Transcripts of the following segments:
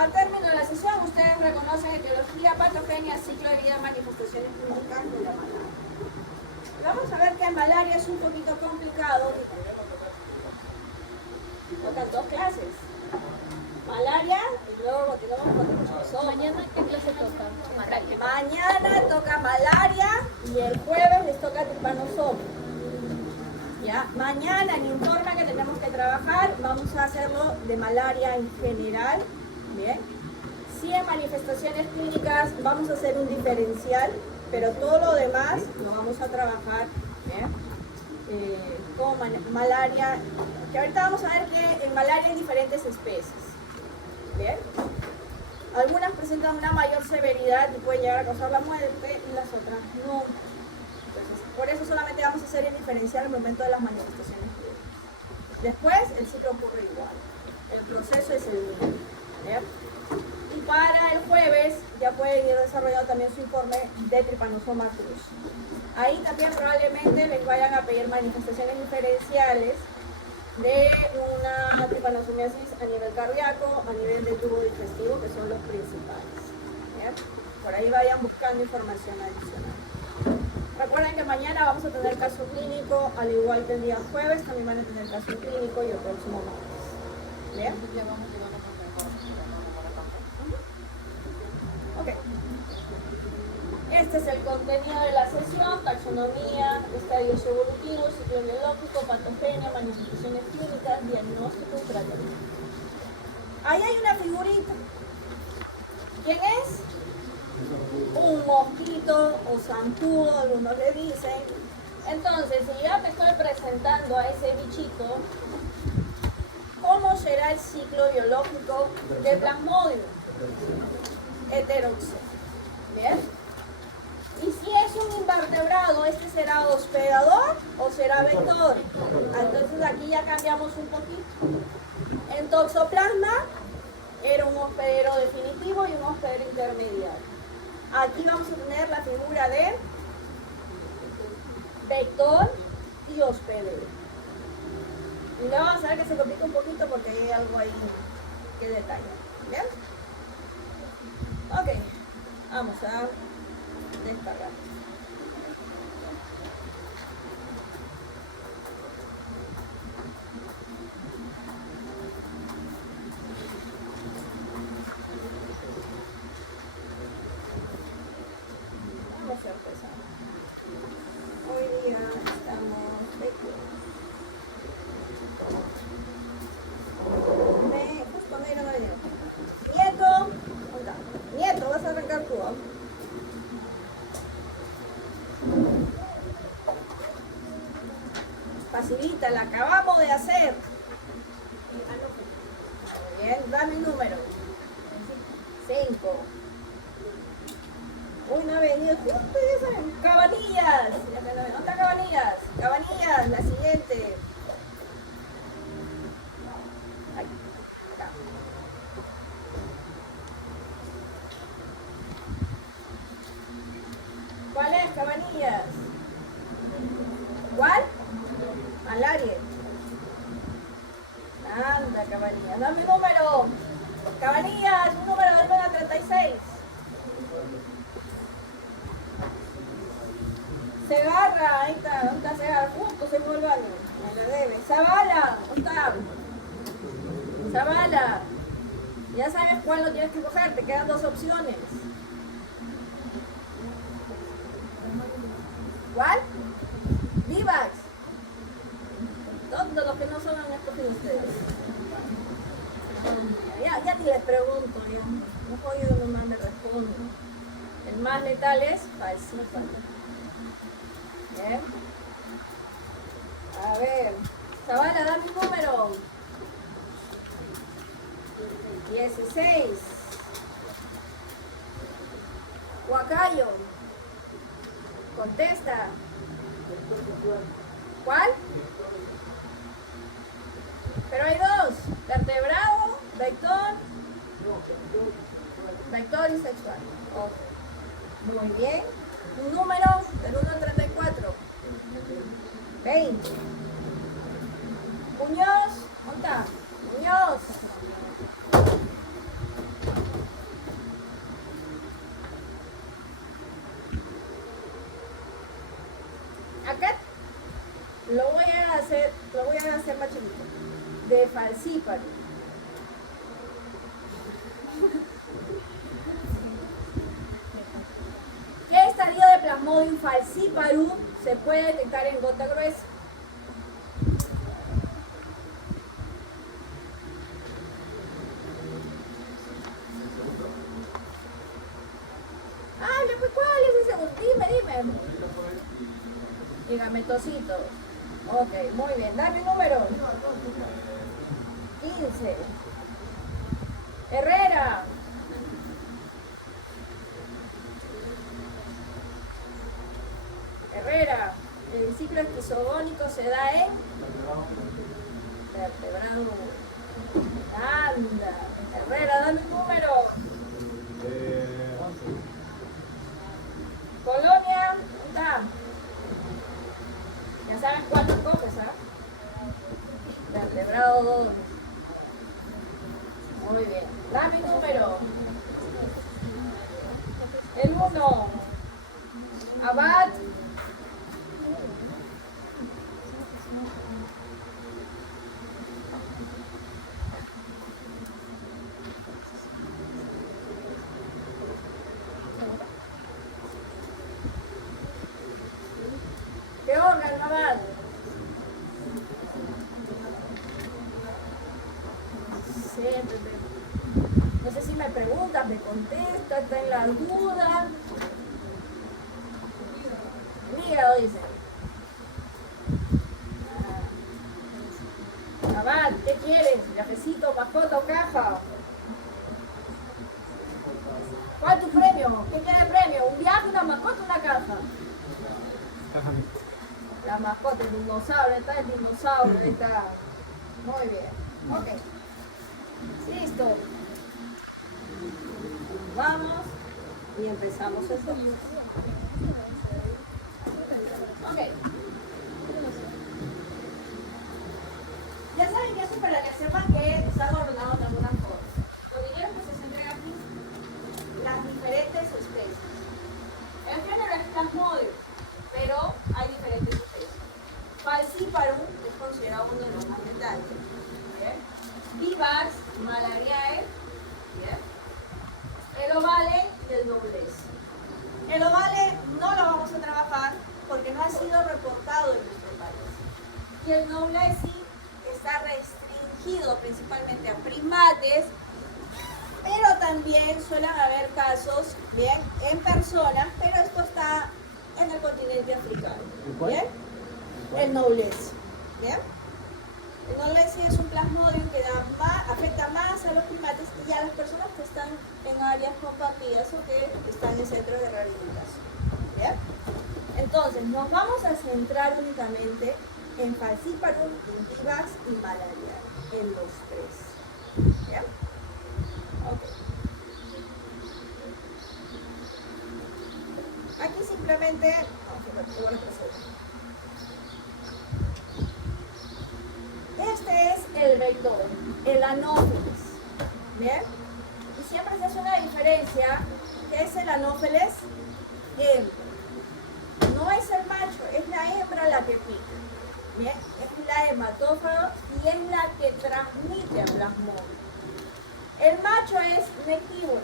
Al término de la sesión, ustedes reconocen etiología, patogenia, ciclo de vida, manifestaciones clínicas de la malaria. Vamos a ver que malaria es un poquito complicado. Tocan dos clases. Malaria y luego continuamos con el Mañana, ¿qué clase toca? Malaria. Mañana toca malaria y el jueves les toca trypanosoma. ¿Ya? Mañana en el informe que tenemos que trabajar vamos a hacerlo de malaria en general. Bien. Si en manifestaciones clínicas vamos a hacer un diferencial, pero todo lo demás lo vamos a trabajar, ¿bien? Con malaria, que ahorita vamos a ver que en malaria hay diferentes especies. ¿Bien? Algunas presentan una mayor severidad y pueden llegar a causar la muerte y las otras no. Entonces, por eso solamente vamos a hacer el diferencial al momento de las manifestaciones clínicas. Después el ciclo ocurre igual. El proceso es el mismo. ¿Bien? Y para el jueves ya pueden ir desarrollando también su informe de trypanosoma cruz. Ahí también probablemente les vayan a pedir manifestaciones diferenciales de una trypanosomiasis a nivel cardíaco, a nivel del tubo digestivo, que son los principales. ¿Bien? Por ahí vayan buscando información adicional. Recuerden que mañana vamos a tener caso clínico, al igual que el día jueves también van a tener caso clínico y el próximo martes. ¿Bien? Ok. Este es el contenido de la sesión: taxonomía, estadios evolutivos, ciclo biológico, patogenia, manifestaciones clínicas, diagnóstico y tratamiento. Ahí hay una figurita. ¿Quién es? Un mosquito o zancudo, algunos le dicen. Entonces, si ya te estoy presentando a ese bichito, ¿cómo será el ciclo biológico del Plasmodium? Heteroxo. ¿Bien? Y si es un invertebrado, ¿este será hospedador o será vector? Entonces aquí ya cambiamos un poquito. En Toxoplasma era un hospedero definitivo y un hospedero intermediario. Aquí vamos a tener la figura de vector y hospedero. Y le vamos a ver que se complica un poquito porque hay algo ahí que detallar. ¿Bien? Ok, vamos a descargar. Vamos a empezar. Hoy día estamos justo mira, no venía. Nieto, acá. Nieto, vas a arrancar tú. Facilita, la acabamos de hacer. Bien, dame el número. 5. Uy, no ha venido. Ustedes saben. Cabanillas. ¿Dónde está Cabanillas? Cabanillas, la siguiente. Ahí, acá. ¿Cuál es, Cabanillas? ¿Cuál? Malaria. Anda, Cabanillas. Dame un número. Cabanillas, un número del 1 al 36. Segarra, ahí está. ¿Dónde está Segarra? Justo se fue el baño. Me la debe. Zavala, ¿dónde está? Zavala. Ya sabes cuál lo tienes que coger. Te quedan 2 opciones. ¿Cuál? Vivax. Todos los que no son han escogido ustedes. Ya ni les pregunto, ya. No oído nomás me responden. El más letal es falsífano. Bien. A ver. Zavala, dame un número. 16. Huacayo. Contesta. ¿Cuál? Pero hay 2. Vertebrado, vector y sexual. Okay. Muy bien. Un número del 1 al 34. 20. Muñoz, ¿dónde está? Muñoz. de falciparum. ¿Qué estadio de Plasmodium falciparum se puede detectar en gota gruesa? Pues, ¿cuál es ese? Dime. Ligamentositos. Ok, muy bien. Dame un número. 15. Herrera. El ciclo esquizogónico se da en vertebrado. Anda. Herrera, dame un número. 11. Colonia, está. Ya sabes cuántos coges, ¿ah? Vertebrado 2. Muy bien. Dame un número. El 1. Abad. ¿Qué órgano, Abad? Siempre no sé si me preguntas, me contesta, está en la duda. Hígado, dice. Abad, ¿qué quieres? ¿Cafecito, mascota o caja? ¿Cuál es tu premio? ¿Qué quiere de premio? ¿Un viaje, una mascota o una caja? La mascota, el dinosaurio, está el dinosaurio, ahí está. Muy bien. Ok. Listo. Vamos y empezamos entonces. Ok. Ya saben que eso para que sepan que está ordenado de alguna forma. Lo dinero que se centra aquí, las diferentes especies. El género es Plasmodium, pero hay diferentes especies. Falciparum es considerado uno de los más letales. Vivax, Malariae, el ovale y el doblez. El ovale no lo vamos a trabajar porque no ha sido reportado en nuestro país. Y el doblez sí está restringido principalmente a primates, pero también suelen haber casos, bien, en personas, pero esto está en el continente africano. ¿Bien? El noblez. ¿Bien? El noblez sí es un plasmodium que afecta más a los primates y a las personas que están en áreas compartidas o que están en centros de rehabilitación. ¿Bien? Entonces, nos vamos a centrar únicamente en falciparum, en vivax y malaria, en los tres. ¿Bien? Ok. Aquí simplemente, este es el vector, el anófeles. ¿Bien? Y siempre se hace una diferencia, que es el anófeles no es el macho, es la hembra la que pica. ¿Bien? Es la hematófaga y es la que transmite a plasmodium. El macho es nectivoro,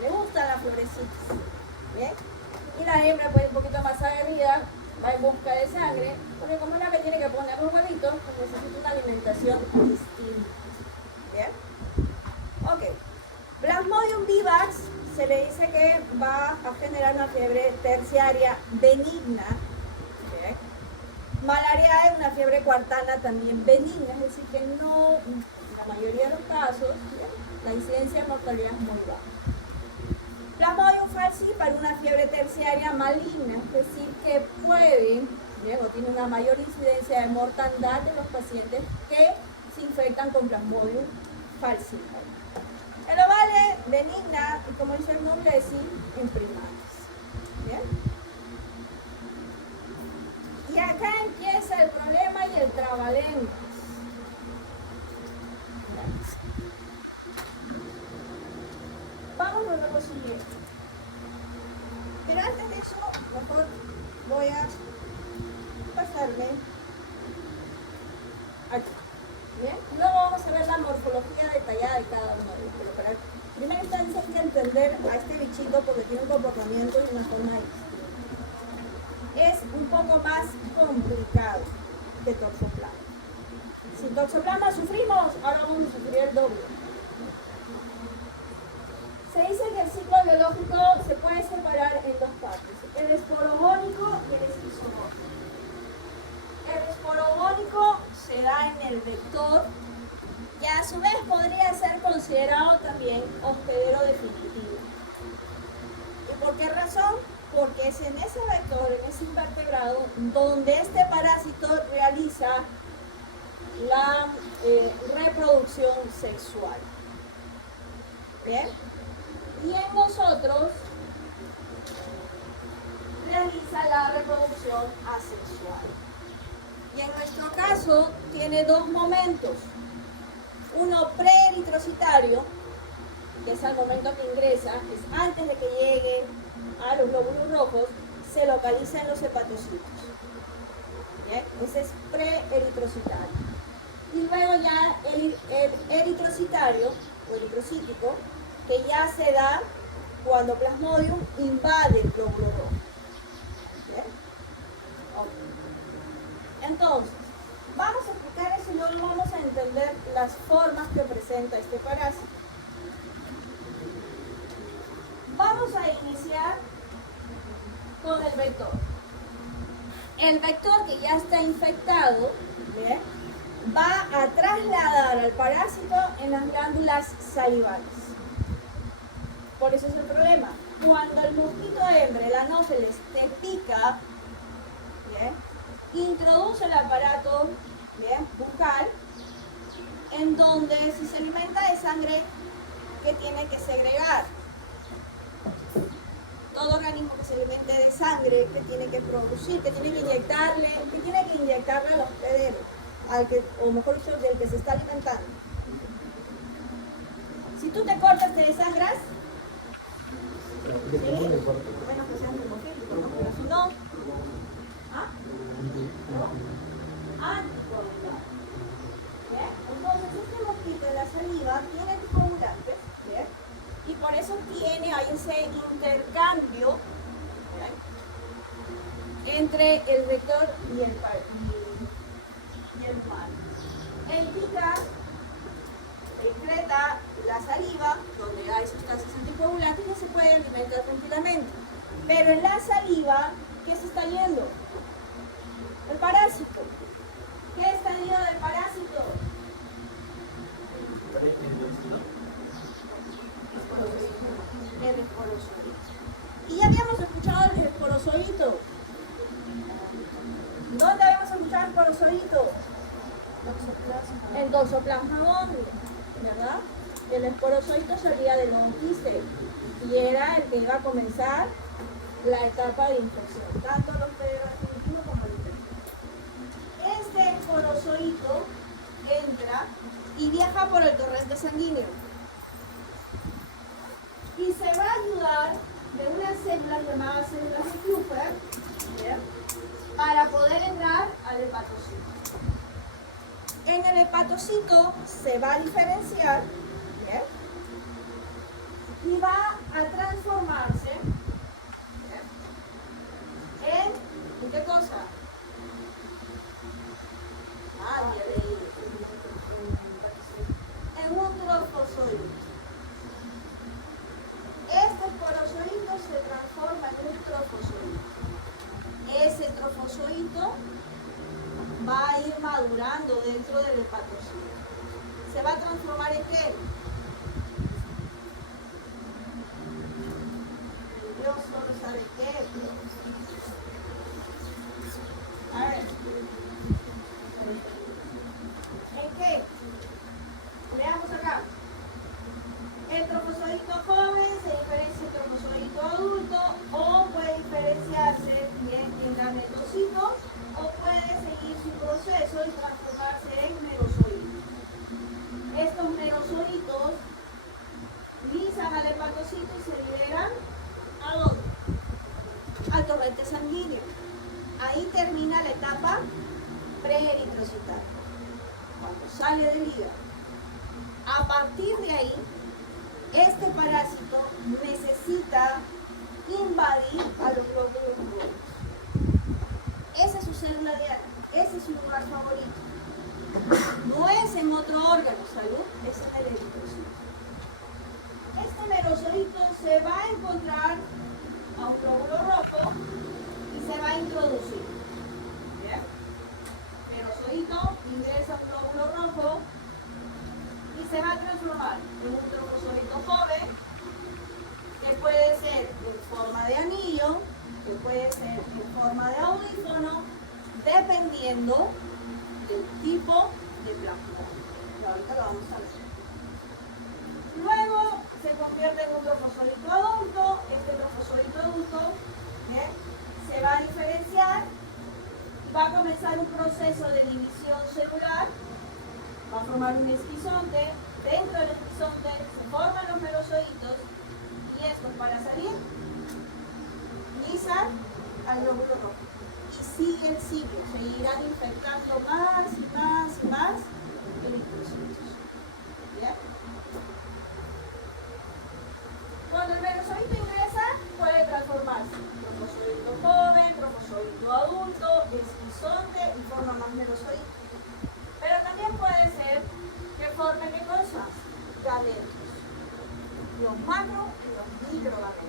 le gustan las florecitas. ¿Bien? Y la hembra, pues un poquito más aguerrida, va en busca de sangre, porque como es la que tiene que poner los huevitos, pues necesita una alimentación distinta. ¿Bien? Ok. Plasmodium vivax se le dice que va a generar una fiebre terciaria benigna. ¿Bien? Malaria es una fiebre cuartana también benigna, es decir, que no, en la mayoría de los casos, ¿bien?, la incidencia de mortalidad es muy baja. Plasmodium falciparum, una fiebre terciaria maligna, es decir, que puede, ¿bien?, o tiene una mayor incidencia de mortandad de los pacientes que se infectan con Plasmodium falciparum. El ovale benigna, y como dice el nombre, es en primates. ¿Bien? Y acá empieza el problema y el trabalenguas. Vamos a ver lo siguiente. Pero antes de eso, mejor voy a pasarme aquí. Bien, luego vamos a ver la morfología detallada de cada uno de ellos, pero para primera instancia hay que entender a este bichito porque tiene un comportamiento y una forma distinta. Es un poco más complicado que toxoplasma. Si toxoplasma sufrimos, ahora vamos a sufrir el doble. Se dice que el ciclo biológico se puede separar en dos partes, el esporogónico y el esquizogónico. El esporogónico se da en el vector y a su vez podría ser considerado también hospedero definitivo. ¿Y por qué razón? Porque es en ese vector, en ese invertebrado, donde este parásito realiza la reproducción sexual. ¿Bien? Y en nosotros realiza la reproducción asexual. Y en nuestro caso tiene dos momentos. Uno preeritrocitario, que es al momento que ingresa, que es antes de que llegue a los glóbulos rojos, se localiza en los hepatocitos. ¿Bien? Ese es preeritrocitario. Y luego ya el eritrocitario, o eritrocítico, que ya se da cuando Plasmodium invade el glóbulo rojo. ¿Bien? Okay. Entonces, vamos a explicar eso y luego vamos a entender las formas que presenta este parásito. Vamos a iniciar con el vector. El vector que ya está infectado, ¿bien?, va a trasladar al parásito en las glándulas salivales. Por eso es el problema. Cuando el mosquito hembra, el anófeles, te pica, ¿bien?, introduce el aparato, ¿bien?, bucal, en donde si se alimenta de sangre, ¿qué tiene que segregar? Todo organismo que se alimente de sangre, que tiene que producir, que tiene que inyectarle al hospedero, o mejor dicho, del que se está alimentando. Si tú te cortas, te desangras. ¿Sí? Bueno, que sean hemofílicos, ¿no? Pero si no, ¿ah? ¿No? Anticoagulantes. ¿Bien? Entonces, este mosquito en la saliva tiene anticoagulantes, ¿bien?, y por eso hay ese intercambio, ¿bien?, entre el vector y el humano. El pica excreta la saliva, donde hay sustancias anticoagulantes, y se puede alimentar tranquilamente. Pero en la saliva, ¿qué se está yendo? El parásito. ¿Qué está yendo del parásito? El esporozoito. Y ya habíamos escuchado el esporozoito. ¿Dónde habíamos escuchado el esporozoito? En Toxoplasma gondii, ¿verdad? El esporozoito salía del onquiste y era el que iba a comenzar la etapa de infección, tanto el hospedero definitivo como el infectado. Este esporozoito entra y viaja por el torrente sanguíneo. Y se va a ayudar de unas células llamadas células de Kupffer, ¿bien?, para poder entrar al hepatocito. En el hepatocito se va a diferenciar, ¿bien?, y va a transformarse, ¿bien?, ¿en qué cosa? En un trofozoito. Este esporozoito se transforma en un trofozoito. Ese trofozoito va a ir madurando dentro del hepatocito. ¿Se va a transformar en qué? Dios solo sabe qué. A ver. ¿En qué? Veamos acá. El trofozoito joven se diferencia del trofozoito adulto, o puede diferenciarse bien en gametocitos, o puede seguir su proceso y transformarse en merozoitos. Estos merozoitos lisan al hepatocito y se liberan ¿a dónde? Al torrente sanguíneo. Ahí termina la etapa preeritrocitaria. Cuando sale del hígado. A partir de ahí, este parásito necesita invadir a los glóbulos rojos. Esa es su célula diana, ese es su lugar favorito. No es en otro órgano, salud, es en el eritrocito. Este merozoito se va a encontrar a un glóbulo rojo y se va a introducir. ¿Bien? Merozoito ingresa a un glóbulo rojo y se va a transformar en un trofozoito joven que puede ser en forma de anillo, que puede ser en forma de audífono, dependiendo del tipo de plasma. Ahorita lo vamos a ver. Luego se convierte en un trofozoito adulto. Este trofozoito adulto se va a diferenciar, va a comenzar un proceso de división celular, va a formar un esquizonte. Dentro del esquizonte se forman los merozoitos y estos, para salir, lisan al glóbulo rojo. Y sigue el ciclo, seguirán infectando más y más y más eritrocitos. ¿Bien? Cuando el merozoito ingresa, puede transformarse. Trofozoito joven, trofozoito adulto, esquizonte y forma más merozoitos. Pero también puede ser que forme, ¿qué cosas? Gametos. Los macro y los microgametos.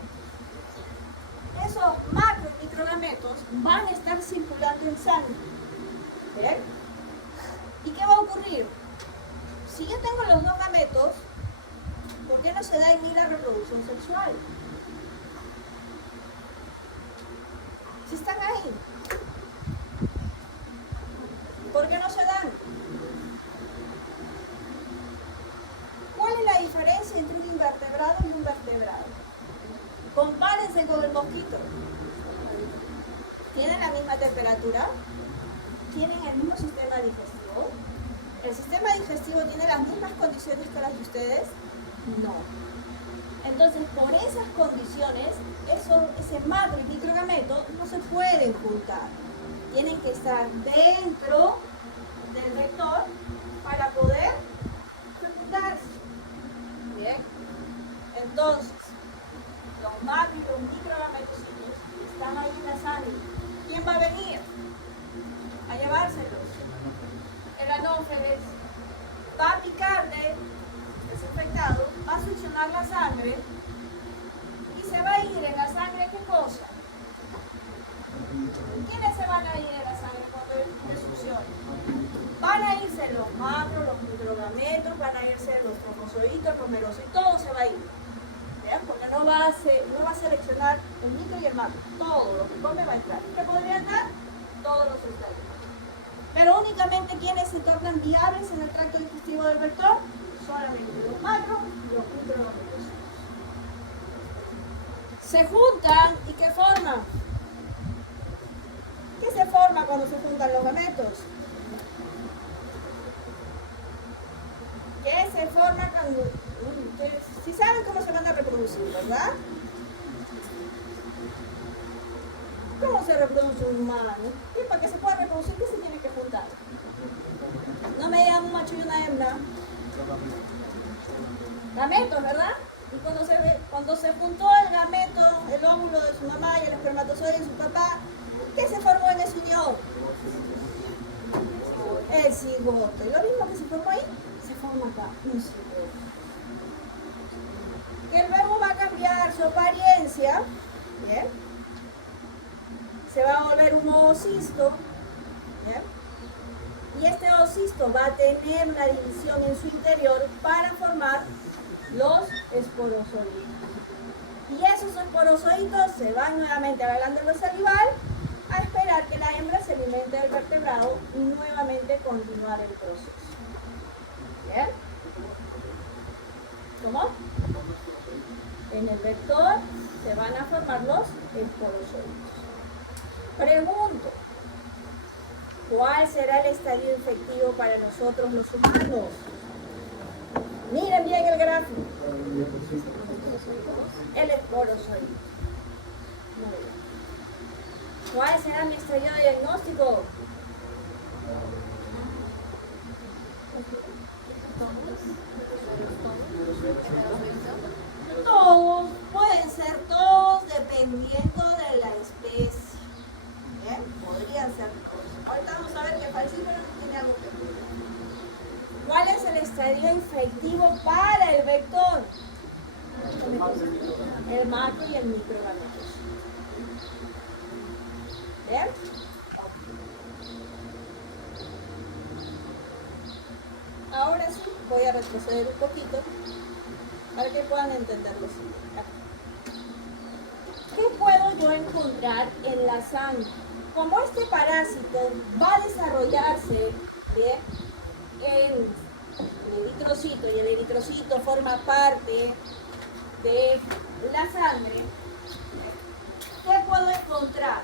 Esos macro y microgametos van a estar circulando en sangre. ¿Ven? ¿Y qué va a ocurrir? Si yo tengo los dos gametos, ¿por qué no se da en mí la reproducción sexual? Si están ahí, ¿por qué no se dan? ¿Cuál es la diferencia entre un invertebrado y un vertebrado? Compárense con el mosquito. ¿Tienen la misma temperatura? ¿Tienen el mismo sistema digestivo? ¿El sistema digestivo tiene las mismas condiciones que las de ustedes? No. Entonces, por esas condiciones, ese macro y microgameto no se pueden juntar. Tienen que estar dentro del vector para poder fecundarse. Bien. Entonces, los macro y los microgametos están ahí en la sangre. ¿Quién va a venir a llevárselos? El anófeles va a picarle ese infectado, va a succionar la sangre y se va a ir en la sangre, ¿qué cosa? ¿Quiénes se van a ir en la sangre cuando le succione? Van a irse los macro, los microgametos, van a irse los trofozoitos, los merozoitos, todo se va a ir. ¿Bien? Porque no va a seleccionar el micro y el macro, todo lo que come va a entrar. ¿Qué podría entrar? Todos los estadios. Pero únicamente quienes se tornan viables en el tracto digestivo del vector, solamente los macro y los microgametos. Se juntan y ¿qué forman? ¿Qué se forma cuando se juntan los gametos? ¿Qué se forma cuando... Si saben cómo se van a reproducir, ¿verdad? ¿Cómo se reproduce un humano? Y para que se pueda reproducir, ¿qué se tiene que juntar? No me digan un macho y una hembra. Gametos, ¿verdad? Y cuando se juntó el gameto, el óvulo de su mamá y el espermatozoide de su papá, ¿qué se formó en esa unión? El cigoto. Y lo mismo que se formó ahí, se forma acá, un cigoto. Que luego va a cambiar su apariencia, ¿bien? Se va a volver un oocisto, ¿bien? Y este oocisto va a tener una división en su interior para formar los esporozoides. Y esos esporozoitos se van nuevamente a la glándula salival a esperar que la hembra se alimente del vertebrado y nuevamente continuar el proceso. ¿Bien? ¿Cómo? En el vector se van a formar los esporozoides. Pregunto, ¿cuál será el estadio infectivo para nosotros los humanos? Miren bien el gráfico. El esporozoide. Muy bien. ¿Cuál será mi estadio de diagnóstico? Todos, pueden ser todos dependiendo de la especie. Bien, podrían ser todos. Ahorita vamos a ver que falsífero no tiene algo que ver. ¿Cuál es el estadio infectivo para el vector? El macro y el microorganismo. ¿Bien? Ahora sí, voy a retroceder un poquito para que puedan entender lo siguiente. ¿Qué puedo yo encontrar en la sangre? Como este parásito va a desarrollarse, ¿bien?, en el eritrocito, y el eritrocito forma parte de la sangre, ¿qué puedo encontrar?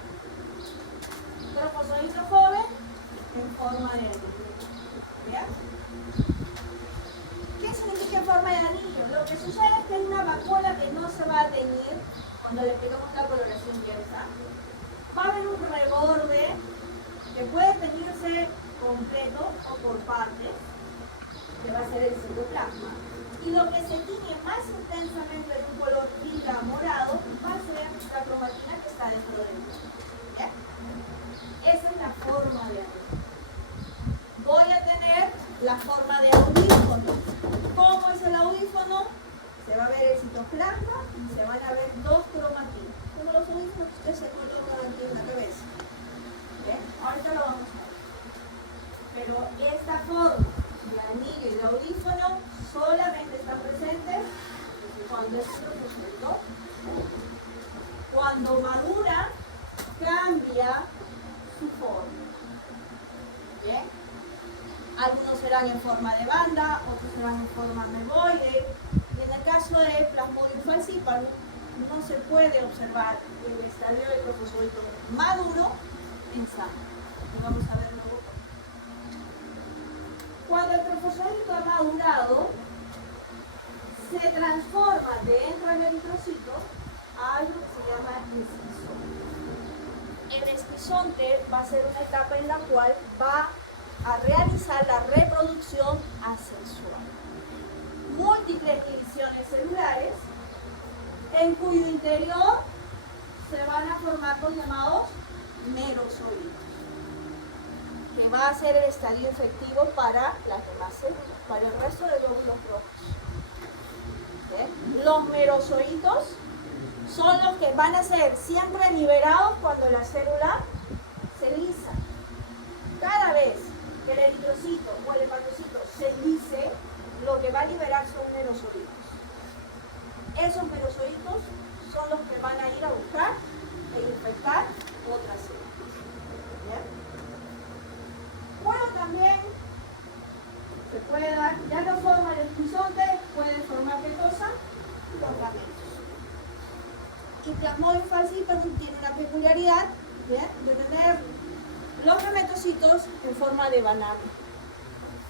Trofozoito joven en forma de anillo. ¿Bien? ¿Qué significa en forma de anillo? Lo que sucede es que hay una vacuola que no se va a teñir cuando le pegamos la coloración inversa. Va a haber un reborde que puede teñirse completo o por partes, que va a ser el citoplasma. Y lo que se tiñe más intensamente de un color lila morado va a ser la cromatina que está dentro del cuerpo. ¿Bien? Esa es la forma de anillo. Voy a tener la forma de audífono. ¿Cómo es el audífono? Se va a ver el citoplasma y se van a ver dos cromatinas. Como los audífonos que se colocan aquí en la cabeza. ¿Bien? Ahorita lo vamos a ver. Pero esta forma de anillo y de audífono solamente están presentes cuando es trofozoito. Cuando madura, cambia su forma. ¿Bien? Algunos serán en forma de banda, otros serán en forma ameboide. Y en el caso de Plasmodium falciparum, no se puede observar el estadio del trofozoito maduro en sangre. Y vamos a ver luego. Cuando el trofozoito ha madurado, se transforma dentro del eritrocito a algo que se llama esquizonte. El esquizonte va a ser una etapa en la cual va a realizar la reproducción asexual. Múltiples divisiones celulares, en cuyo interior se van a formar los llamados merozoides, que va a ser el estadio infectivo para las demás células, para el resto de glóbulos rojos. ¿Bien? Los merozoitos son los que van a ser siempre liberados cuando la célula se lisa. Cada vez que el eritrocito o el hepatocito se lice, lo que va a liberar son merozoitos. Esos merozoitos son los que van a ir a buscar e infectar otras células. ¿Bien? Puedo también, se puede dar, ya no forma el esquizonte, puede formar ¿qué cosa? Los gametos. Y Plasmodium falciparum tiene una peculiaridad, ¿bien?, de tener los gametocitos en forma de banana.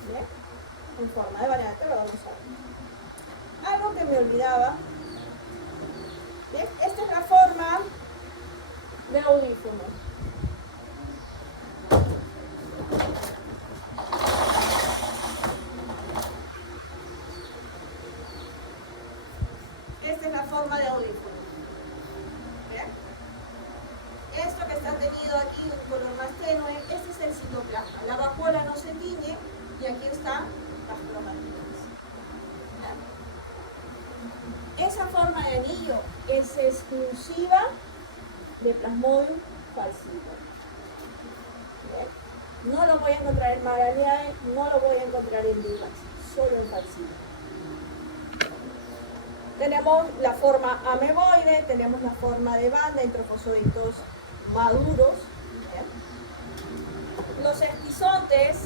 ¿Bien? En forma de banana, pero vamos a ver. Algo que me olvidaba. Bien, esta es la forma de audífono. Esta es la forma de audífono. ¿Bien? Esto que está teñido aquí, un color más tenue, este es el citoplasma. La vacuola no se tiñe y aquí están las cromatinas. Esa forma de anillo es exclusiva de Plasmodium falciparum. No lo voy a encontrar en Magalhães, no lo voy a encontrar en Vivax, solo en falciparum. Tenemos la forma ameboide, tenemos la forma de banda en trofozoitos maduros. ¿Bien? Los esquizontes,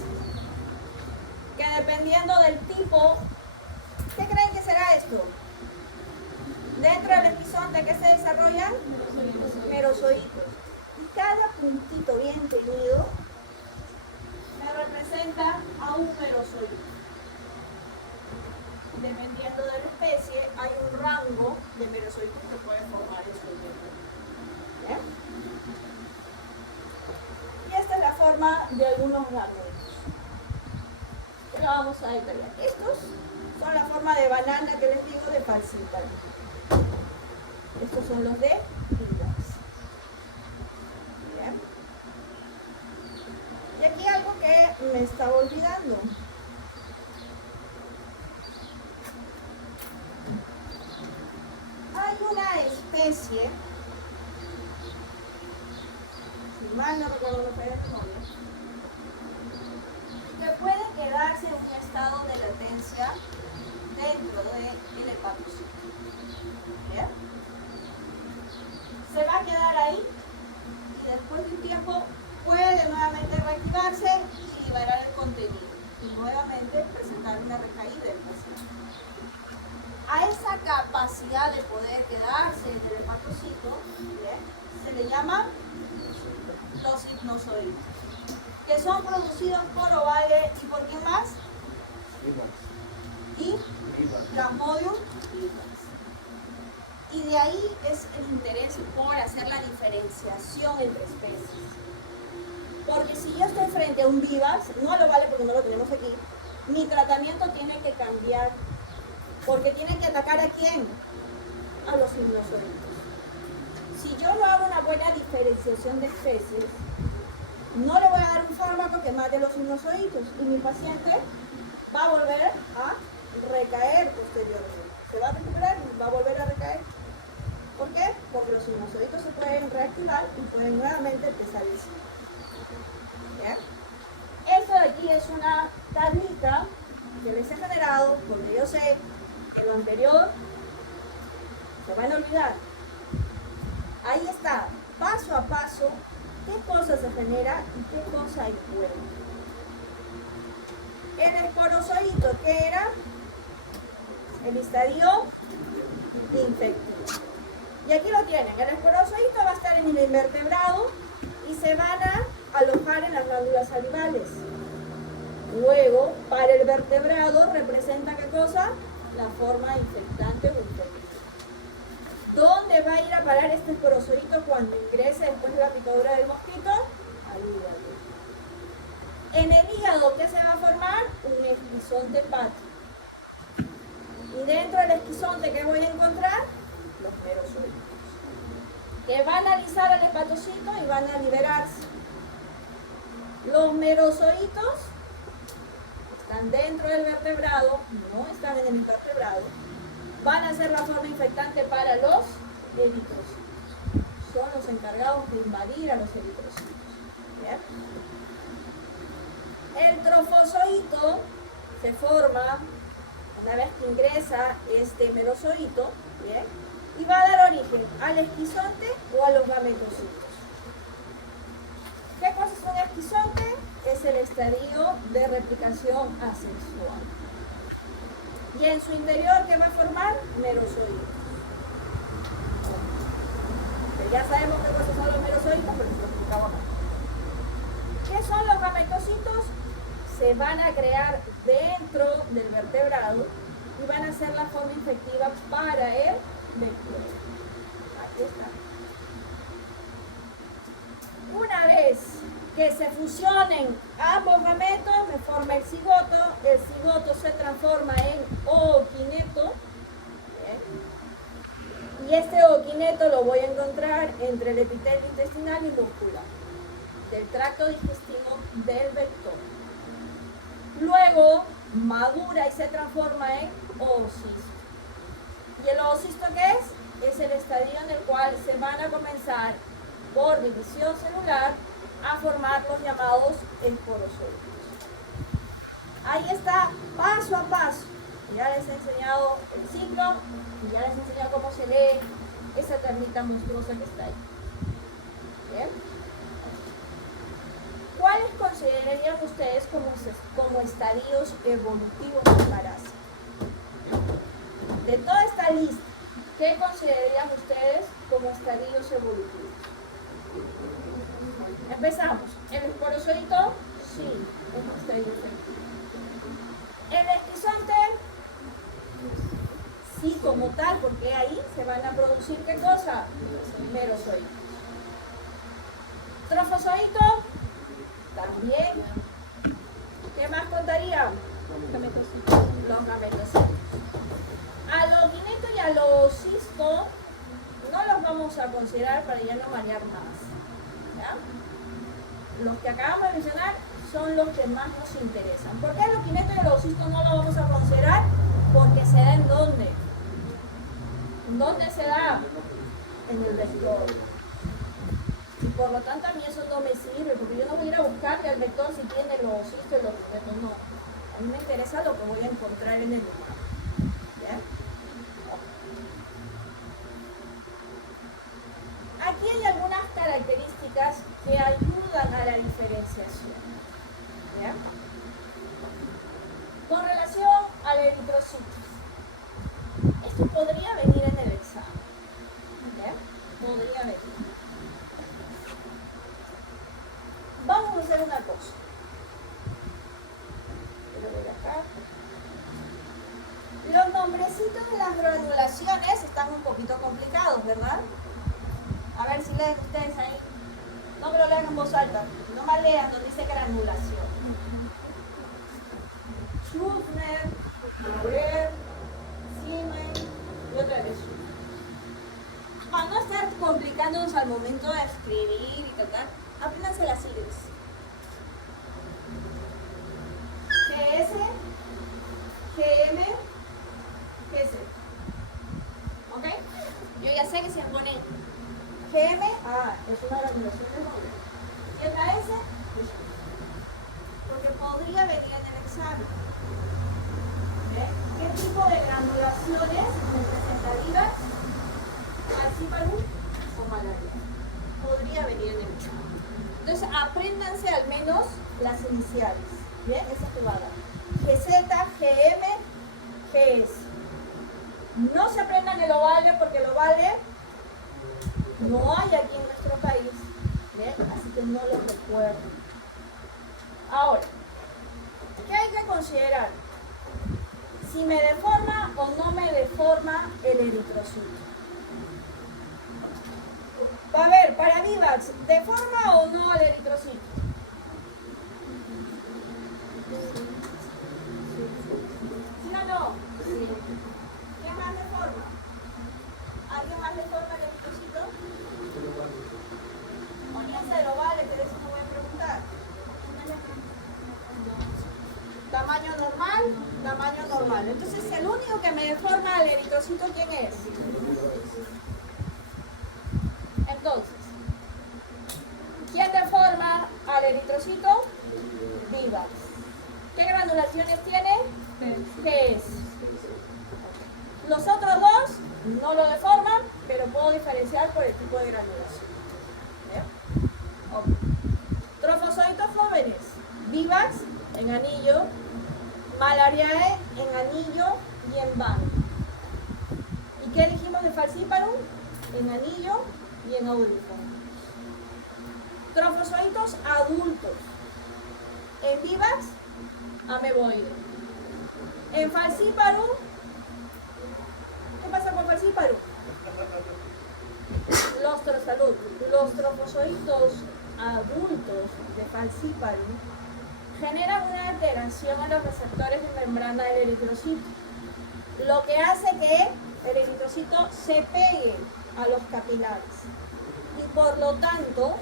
que dependiendo del tipo, ¿qué creen que será esto? Dentro del esquizonte, ¿qué se desarrollan? Merozoitos. Y cada puntito bien teñido me representa a un merozoito. Dependiendo de la especie, hay un rango de merozoitos que pueden formar el zoidio. ¿Bien? Y esta es la forma de algunos gametos. lo vamos a detallar. Estos son la forma de banana que les digo de falsita. Estos son los de vidas. Bien. Y aquí algo que me estaba olvidando. Hay una especie, si mal no recuerdo lo que es de memoria, que puede quedarse en un estado de latencia dentro del hepatocito. ¿Bien? Se va a quedar ahí y después de un tiempo puede nuevamente reactivarse y liberar el contenido y nuevamente presentar una recaída del paciente. A esa capacidad de poder quedarse en el hepatocito, ¿bien?, se le llama los hipnozoides, que son producidos por ovales y por quién más? Y Plasmodium vivax. Y de ahí es el interés por hacer la diferenciación entre especies. Porque si yo estoy frente a un vivax, no lo vale porque no lo tenemos aquí, mi tratamiento tiene que cambiar. Porque tienen que atacar ¿a quién? A los hipnozoides. Si yo no hago una buena diferenciación de especies, no le voy a dar un fármaco que mate los hipnozoides y mi paciente va a volver a recaer posteriormente. Se va a recuperar y va a volver a recaer. ¿Por qué? Porque los hipnozoides se pueden reactivar y pueden nuevamente empezar el ciclo. ¿Bien? Esto de aquí es una tablita que les he generado porque yo sé que lo anterior se van a olvidar. Ahí está, paso a paso, qué cosa se genera y qué cosa hay fuera. El esporozoito, ¿qué era? El estadio infectivo. Y aquí lo tienen, el esporozoito va a estar en el invertebrado y se van a alojar en las glándulas salivales. Luego, para el vertebrado representa ¿qué cosa? La forma infectante o infectiva. ¿Dónde va a ir a parar este esporozoito cuando ingrese después de la picadura del mosquito? Al hígado. En el hígado, ¿qué se va a formar? Un esquizonte hepático. Y dentro del esquizonte, ¿qué voy a encontrar? Los merozoitos, que van a alisar al hepatocito y van a liberarse. Los merozoitos están dentro del vertebrado, no están en el invertebrado, van a ser la forma infectante para los eritrocitos. Son los encargados de invadir a los eritrocitos. ¿Bien? El trofozoito se forma una vez que ingresa este merozoito, ¿bien?, y va a dar origen al esquizonte o a los gametocitos. ¿Qué cosa es un esquizonte? Es el estadio de replicación asexual. Y en su interior, ¿qué va a formar? Merozoitos. Ya sabemos qué cosas son los merozoitos, pero lo explicamos acá. ¿Qué son los gametocitos? Se van a crear dentro del vertebrado y van a ser la forma infectiva para el vector. Aquí está. Una vez que se fusionen ambos gametos, se forma el cigoto se transforma en ooquineto, y este ooquineto lo voy a encontrar entre el epitelio intestinal y muscular, del tracto digestivo del vector. Luego madura y se transforma en oocisto. ¿Y el oocisto qué es? Es el estadio en el cual se van a comenzar por división celular a formar los llamados esporozoitos. Ahí está, paso a paso. Ya les he enseñado el ciclo y ya les he enseñado cómo se lee esa tablita monstruosa que está ahí. ¿Bien? ¿Cuáles considerarían ustedes como estadios evolutivos del parásito? De toda esta lista, ¿qué considerarían ustedes como estadios evolutivos? Empezamos. ¿El esporozoito? Sí, es un estadio efectivo. ¿El esquizonte? Sí, como tal, porque ahí se van a producir ¿qué cosa? Merozoitos. ¿Trofozoito? También. ¿Qué más contaría? Los gametocitos. A los guinetos y a los cistos no los vamos a considerar para ya no marear más. ¿Ya? Los que acabamos de mencionar son los que más nos interesan. ¿Por qué los guinetos y los cistos no los vamos a considerar? Porque se da en dónde. ¿En dónde se da? En el vector. Y por lo tanto a mí eso no me sirve, porque yo no voy a ir a buscarle al vector si tiene los cistos y los guinetos, no. A mí me interesa lo que voy a encontrar en el lugar. ¿Bien? Aquí hay algunas características que ayudan a la diferenciación. ¿Bien? Con relación al eritrocito. Esto podría venir en el examen. ¿Bien? Podría venir. Vamos a hacer una cosa. Los nombrecitos de las granulaciones están un poquito complicados, ¿verdad? A ver si leen ustedes ahí. No me lo lean en voz alta. No me lean donde dice granulación. Schuffner, Maurer, Siemens y otra vez. Para no estar complicándonos al momento de escribir y tratar, apréndanse las siglas. GS, GM, GC. ¿Ok? Yo ya sé que si me pone GM, es una granulación de nombre. Y la S, porque podría venir en el examen. ¿Okay? ¿Qué tipo de granulaciones representativas? Falciparum o malaria. Podría venir en el examen. Entonces, apréndanse al menos las iniciales. Bien, esa es tu bada. GZ, GM, GS. No se aprendan el ovale porque el ovale no hay aquí en nuestro país. Bien, así que no lo recuerden. Ahora, ¿qué hay que considerar? Si me deforma o no me deforma el eritrocito. A ver, para Vivax, ¿deforma o no el eritrocito? ¿Sí o no? Sí. ¿Qué más deforma? ¿Alguien más deforma el eritrocito? Pónganse lo vale, pero eso no voy a preguntar. Tamaño normal, tamaño normal. Entonces, el único que me deforma el eritrocito, ¿quién es? Entonces, ¿quién deforma al eritrocito? Vivax. ¿Qué granulaciones tiene? GS. Los otros dos no lo deforman, pero puedo diferenciar por el tipo de granulación. Okay. Trofozoitos jóvenes. Vivax en anillo, Malariae en anillo y en banda. ¿Y qué dijimos de Falciparum? En anillo y en audífono. Trofozoitos adultos. En Vivax, ameboide. En Falciparum, ¿qué pasa con Falciparum? Los trofozoitos adultos de Falciparum generan una alteración en los receptores de membrana del eritrocito, lo que hace que el eritrocito se pegue a los capilares y por lo tanto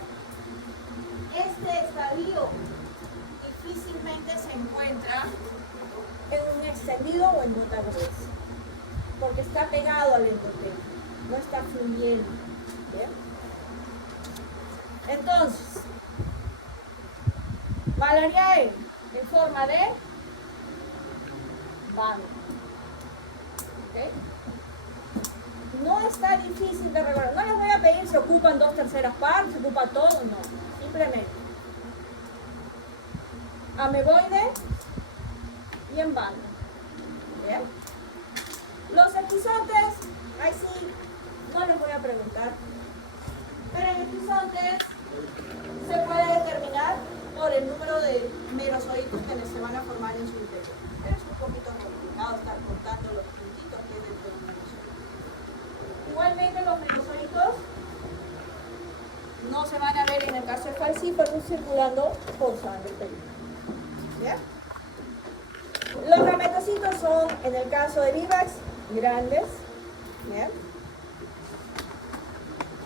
este estadio difícilmente se encuentra en un extendido o en gota gruesa porque está pegado al endotelio, no está fluyendo. ¿Bien? Entonces, Malariae en forma de banda. ¿Okay? No está difícil de recordar. No les voy a pedir si ocupan 2/3 partes, si ocupa todo, no. Simplemente ameboide y en banda. ¿Bien? Los equisontes, ahí sí, no les voy a preguntar. Pero en equisontes se puede determinar por el número de merozoitos que se van a formar en su interior. Pero es un poquito complicado estar contando los puntitos que hay dentro de un merozoito. Igualmente los merozoitos no se van a ver en el caso de Falciparum circulando por sangre. ¿Bien? son, en el caso de Vivax, grandes. ¿Bien?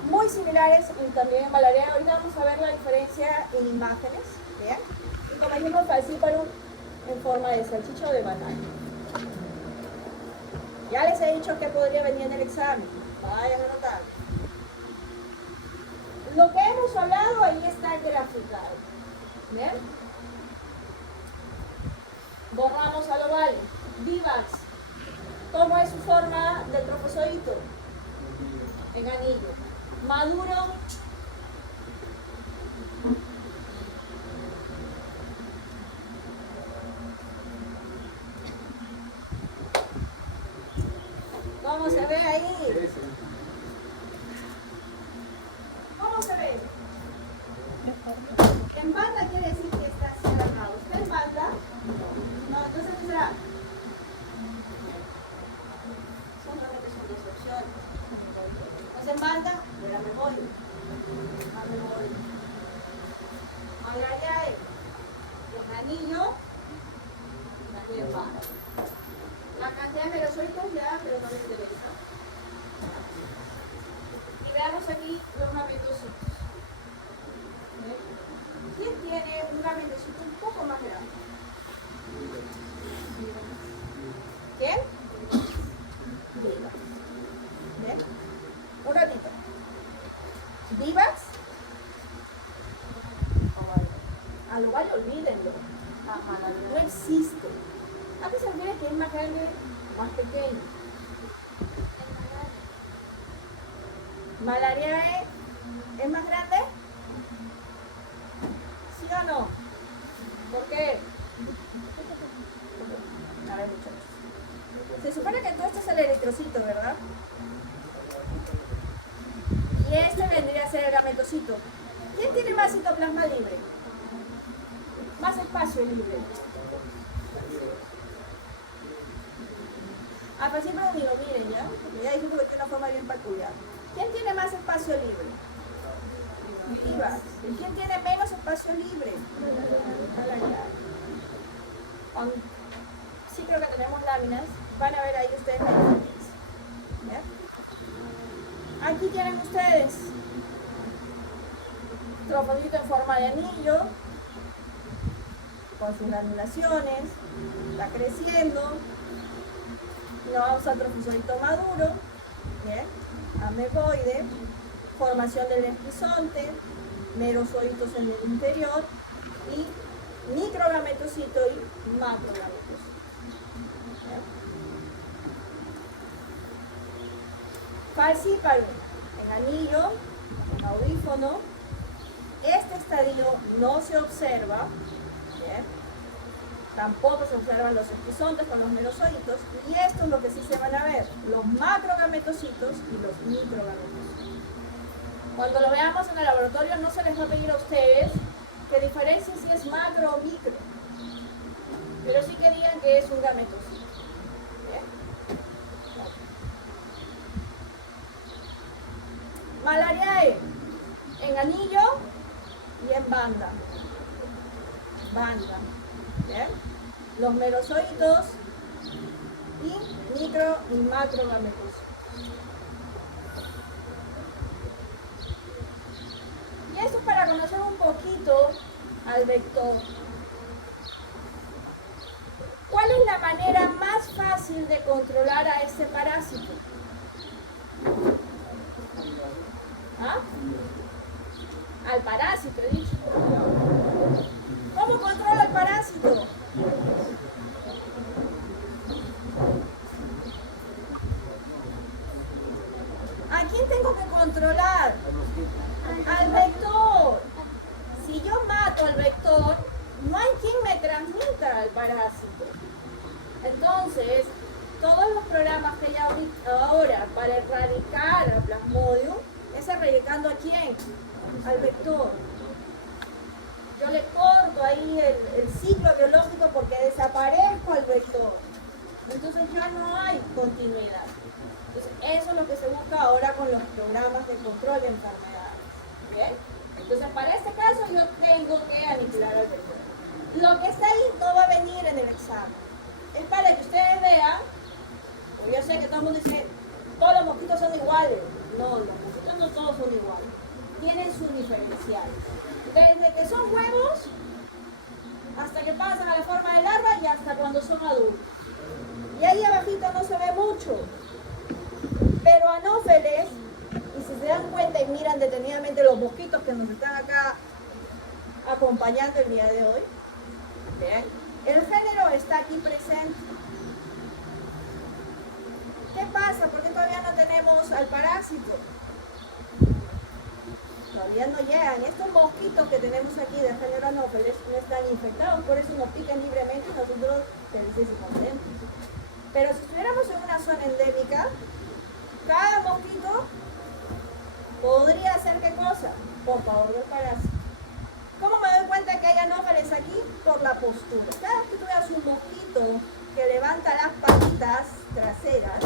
Muy similares y también en malaria. Ahorita vamos a ver la diferencia en imágenes. ¿Bien? Y como dijimos, falciparum en forma de salchicha o de banana. Ya les he dicho que podría venir en el examen. Vayan a anotar. Lo que hemos hablado ahí está graficado. ¿Bien? Borramos al ovale. Vivax. ¿Cómo es su forma del trofozoito? En anillo. Maduro. ¿Cómo se ve ahí? ¿Cómo se ve? En banda quiere decir que está cerrado. ¿Está en banda? No, entonces ¿qué será? Solamente son dos opciones. ¿Estás en banda? Era mejor. Malaria en anillo. Anillo en banda. La cantidad de merozoitos ya, pero no me interesa. Y veamos aquí los gametocitos. ¿Quién tiene un gametocito un poco más grande? ¿Quién? Vivax. ¿Bien? Un ratito. ¿Vivax? A lo cual olvídenlo. No existe. ¿A qué se refiere que es más grande o más pequeño? ¿Malaria es más grande? ¿Sí o no? ¿Por qué? A ver, muchachos. Se supone que todo esto es el eritrocito, ¿verdad? Y este vendría a ser el gametocito. ¿Quién tiene más citoplasma libre? Más espacio libre. Falciparum ni lo miren, ¿ya? Porque ya dijimos que tiene una forma bien peculiar. ¿Quién tiene más espacio libre? Vivax. ¿Y quién tiene menos espacio libre? Sí creo que tenemos láminas. Van a ver ahí ustedes la diferencia. ¿Ya? Aquí tienen ustedes trofocito en forma de anillo, con sus granulaciones, está creciendo. Lo vamos al trofozoito maduro, ¿bien? Ameboide, formación del esquizonte, merozoitos en el interior y microgametocito y macrogametocito. ¿Bien? Falciparum en anillo, en audífono. Este estadio no se observa, ¿bien? Tampoco se observan los esquizontes con los merozoitos, y esto es lo que sí se van a ver, los macrogametocitos y los microgametocitos. Cuando lo veamos en el laboratorio no se les va a pedir a ustedes que diferencien si es macro o micro, pero sí que digan que es un gametocito. ¿Bien? Malariae en anillo y en banda. Banda. ¿Bien? Los merozoitos y micro y macrogametocitos. Y eso es para conocer un poquito al vector. ¿Cuál es la manera más fácil de controlar a este parásito? ¿Ah? Al parásito, he dicho. ¿Cómo controla el parásito? ¿A quién tengo que controlar? Al vector. Si yo mato al vector, no hay quien me transmita al parásito. Entonces, todos los programas que hay ahora para erradicar al Plasmodium, es erradicando a quién? Al vector. Yo le corto ahí el ciclo biológico porque desaparezco al vector. Entonces ya no hay continuidad. Entonces eso es lo que se busca ahora con los programas de control de enfermedades. ¿Bien? Entonces para este caso yo tengo que aniquilar al vector. Lo que está ahí no va a venir en el examen. es para que ustedes vean, porque yo sé que todo el mundo dice, todos los mosquitos son iguales. No, los mosquitos no todos son iguales. Tienen sus diferenciales. Desde que son huevos, hasta que pasan a la forma de larva y hasta cuando son adultos. Y ahí abajito no se ve mucho. Pero anófeles, y si se dan cuenta y miran detenidamente los mosquitos que nos están acá acompañando el día de hoy, ¿ven? El género está aquí presente. ¿Qué pasa? ¿Por qué todavía no tenemos al parásito? Todavía no llegan. Estos mosquitos que tenemos aquí del género Anopheles no están infectados, por eso nos pican libremente y nosotros felices y contentos. Pero si estuviéramos en una zona endémica, cada mosquito podría hacer ¿qué cosa? Portador del parásito. ¿Cómo me doy cuenta que hay anófeles aquí? Por la postura. Cada vez que tú veas un mosquito que levanta las patitas traseras,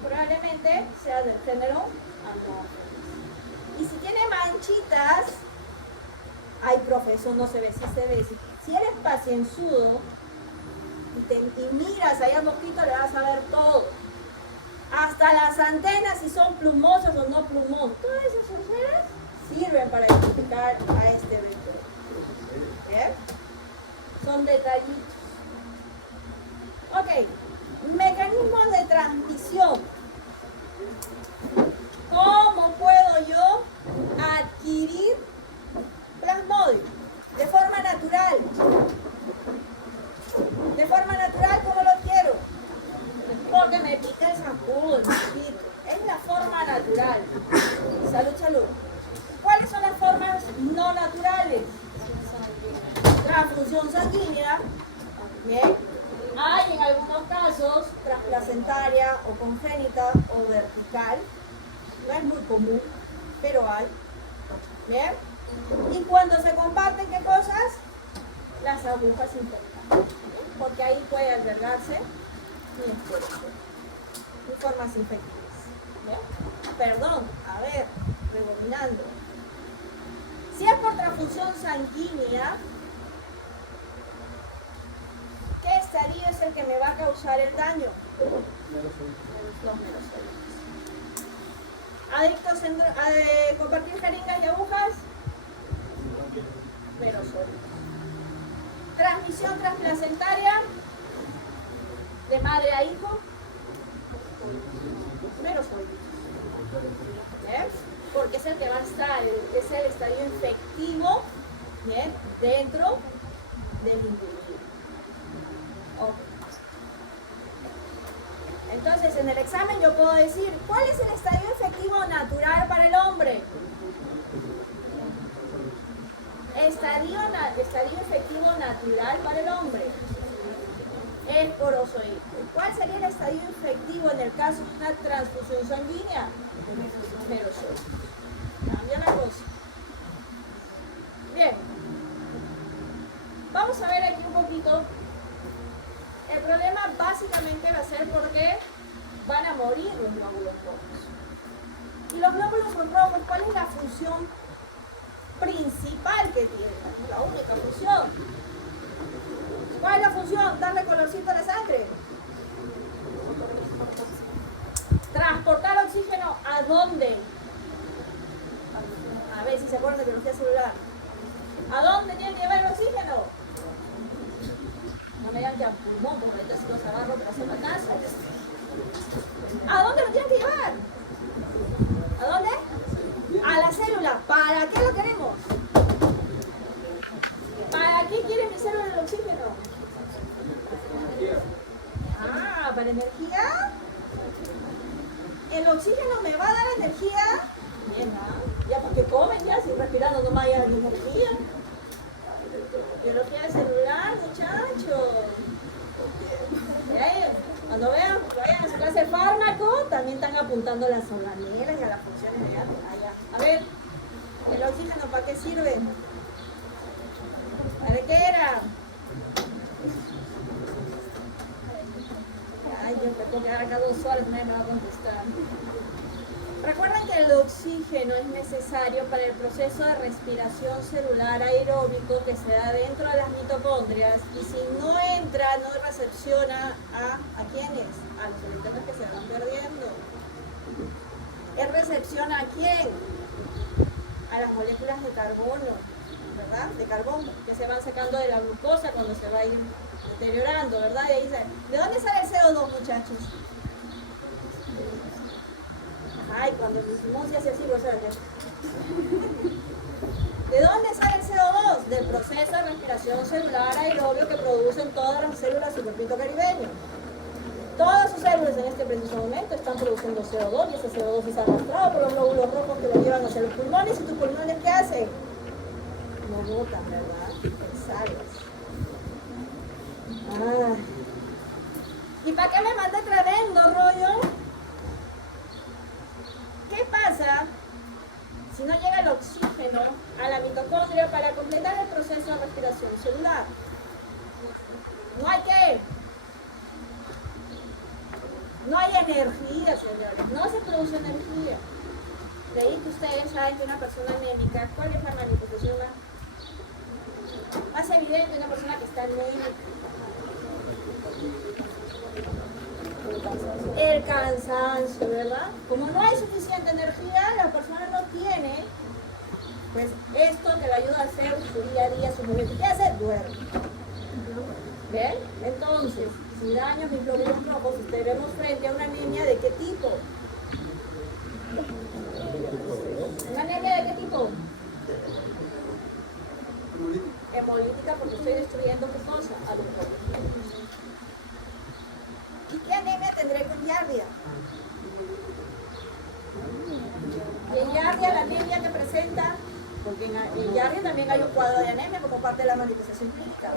probablemente sea del género Anopheles. Y si tiene manchitas, ay, profe, eso no se ve, sí se ve. Si eres pacienzudo y miras ahí al mosquito, le vas a ver todo. Hasta las antenas, si son plumosas o no plumosas. Todas esas sonceras sirven para identificar a este vector. ¿Bien? Son detallitos. Ok, mecanismos de transmisión. ¿Cómo puedo yo adquirir plasmodium? De forma natural. De forma natural, ¿cómo lo quiero? Porque me pica el zancudo, el mosquito. Es la forma natural. Salud, salud. ¿Cuáles son las formas no naturales? Transfusión sanguínea. Bien. Hay en algunos casos transplacentaria o congénita o vertical. No es muy común, pero hay. ¿Bien? Y cuando se comparten, ¿qué cosas? Las agujas infectadas. Porque ahí puede albergarse y formas infectivas. ¿Bien? Perdón, a ver, rebobinando. Si es por transfusión sanguínea, ¿qué estadio es el que me va a causar el daño? Los merosólitos. ¿Adictos a compartir jeringas y agujas? Merosólitos. Transmisión transplacentaria de madre a hijo, merosólitos. ¿Ves? Porque es el que va a estar, es el estadio infectivo, ¿bien?, dentro del individuo. Okay. Entonces, en el examen yo puedo decir, ¿cuál es el estadio infectivo natural para el hombre? Estadio infectivo natural para el hombre es porozoítico. ¿Cuál sería el estadio infectivo en el caso de una transfusión sanguínea? Merosólitos. Cambia la cosa. Bien. Vamos a ver aquí un poquito. El problema básicamente va a ser porque van a morir los glóbulos rojos. Y los glóbulos rojos, ¿cuál es la función principal que tienen? La única función. ¿Cuál es la función? Darle colorcito a la sangre. Transportar oxígeno ¿a dónde? A ver si se acuerdan de biología celular. ¿A dónde tiene que llevar el oxígeno? No me digan que a pulmón, porque ahorita si los agarro para hacer batazos. ¿A dónde lo tienen que llevar? ¿A dónde? A la célula. ¿Para qué lo queremos? ¿Para qué quiere mi célula el oxígeno? Ah, ¿para energía? ¿El oxígeno me va a dar energía? Bien, ¿no? Ya porque comen ya, si respirando no me hay energía. Biología celular, muchachos. Cuando vayan a su clase de fármaco, también están apuntando a las organelas y a las funciones de allá. A ver, ¿el oxígeno para qué sirve? ¿Para qué era? Ay, yo me puedo quedar acá 2 horas, nadie me va a contestar. Recuerden que el oxígeno es necesario para el proceso de respiración celular aeróbico que se da dentro de las mitocondrias, y si no entra, no recepciona ¿a quiénes? A los electrones que se van perdiendo. ¿Él recepciona a quién? A las moléculas de carbono, ¿verdad? De carbón, que se van sacando de la glucosa cuando se va a ir deteriorando, ¿verdad? Y ahí dice, ¿de dónde sale el CO2, muchachos? Ay, cuando mi pulmón se hace así, vos sabés. ¿De dónde sale el CO2? Del proceso de respiración celular aerobio que producen todas las células del superpito caribeño. Todas sus células en este preciso momento están produciendo CO2, y ese CO2 es arrastrado por los glóbulos rojos que lo llevan hacia los pulmones. ¿Y tus pulmones qué hacen? No botan, ¿verdad? Exhalas. ¿Y para qué me mandé tremendo rollo? ¿Qué pasa si no llega el oxígeno a la mitocondria para completar el proceso de respiración celular? No hay qué. No hay energía, señores. No se produce energía. De ahí que ustedes saben que una persona anémica, ¿cuál es la manifestación más evidente de una persona que está anémica? El cansancio, ¿verdad? Como no hay suficiente energía, la persona no tiene, pues, esto que le ayuda a hacer su día a día, su movimiento. ¿Qué hace? Duerme. ¿Ven? Entonces, si daños mis glóbulos rojos, estaremos frente a una anemia ¿de qué tipo? ¿Una anemia de qué tipo? Hemolítica, porque estoy destruyendo ¿qué cosa? A los glóbulos. ¿Y qué anemia tendré con Giardia? Y en Giardia la anemia que presenta, porque en Giardia también hay un cuadro de anemia como parte de la manifestación clínica.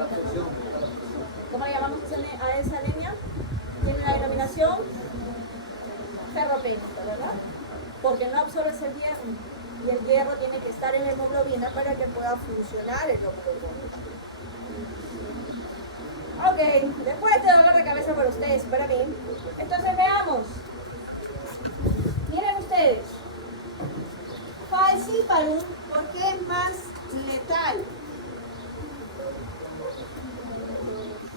¿Cómo le llamamos a esa anemia? Tiene la denominación ferropénica, ¿verdad? Porque no absorbes el hierro, y el hierro tiene que estar en la hemoglobina para que pueda funcionar el glóbulo rojo. Ok, después de dolor de cabeza para ustedes, para mí. Entonces veamos. Miren ustedes. Falciparum, ¿por qué es más letal?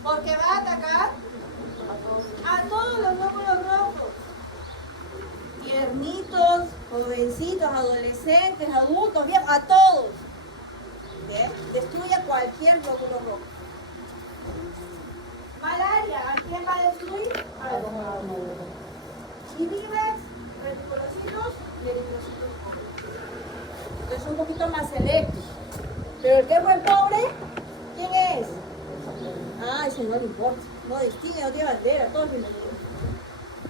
Porque va a atacar a todos los glóbulos rojos. Tiernitos, jovencitos, adolescentes, adultos, viejos, a todos. ¿Bien? Destruye cualquier glóbulo rojo. Malaria, ¿a quién va a destruir? A los glóbulos. Y vives, reticulocitos y eritrocitos pobres. Entonces un poquito más selectos. Pero el que es buen pobre, ¿quién es? Ah, ese no le importa. No distingue, no tiene bandera, todos bienvenidos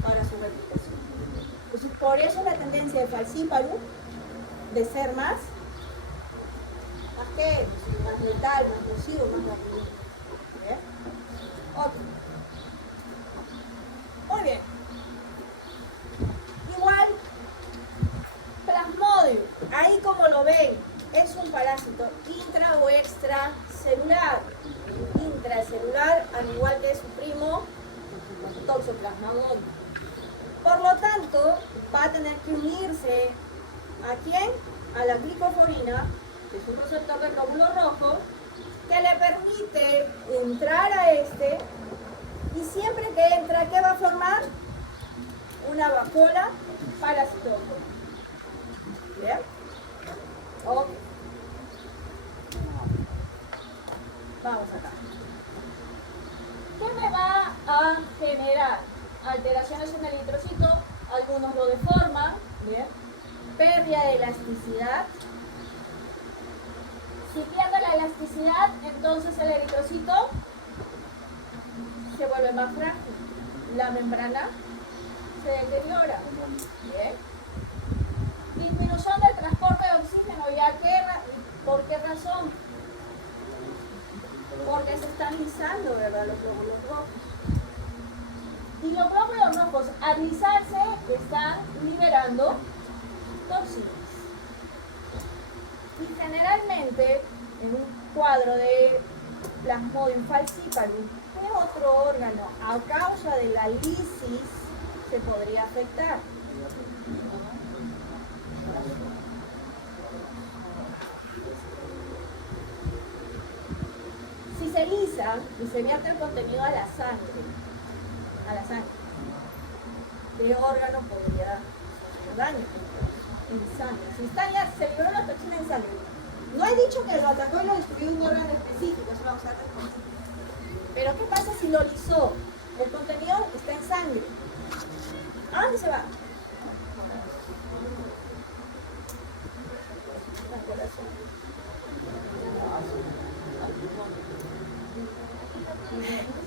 para su replicación. Entonces por eso es la tendencia de Falciparum de ser más letal, más nocivo, más rápido. ¿Bien? Ok. Muy bien. Igual, Plasmodium, ahí como lo ven, es un parásito intra o extracelular. Intracelular, al igual que su primo Toxoplasmodium. Por lo tanto, va a tener que unirse ¿a quién? A la glicoforina, que es un receptor de glóbulo rojo, que le permite entrar a este, y siempre que entra, ¿qué va a formar? Una vacuola parasitógena. ¿Bien? Ok. Vamos acá. ¿Qué me va a generar? Alteraciones en el eritrocito, algunos lo deforman, ¿bien? Pérdida de elasticidad. Si pierde la elasticidad, entonces el eritrocito se vuelve más frágil. La membrana se deteriora. ¿Bien? Disminución del transporte de oxígeno. ¿Por qué razón? Porque se están lisando, ¿verdad? Los glóbulos rojos. Y los glóbulos rojos, al lisarse, están liberando toxinas. Y generalmente, en un cuadro de Plasmodium falciparum, ¿qué otro órgano a causa de la lisis se podría afectar? Si se lisa y se vierte el contenido a la sangre, ¿qué órgano podría hacer daño? En sangre. Si está ya, se liberó la toxina en sangre. No he dicho que lo atacó y lo destruyó un órgano específico, eso vamos a ver después. Pero ¿qué pasa si lo lisó? El contenido está en sangre. ¿A dónde se va? Al corazón.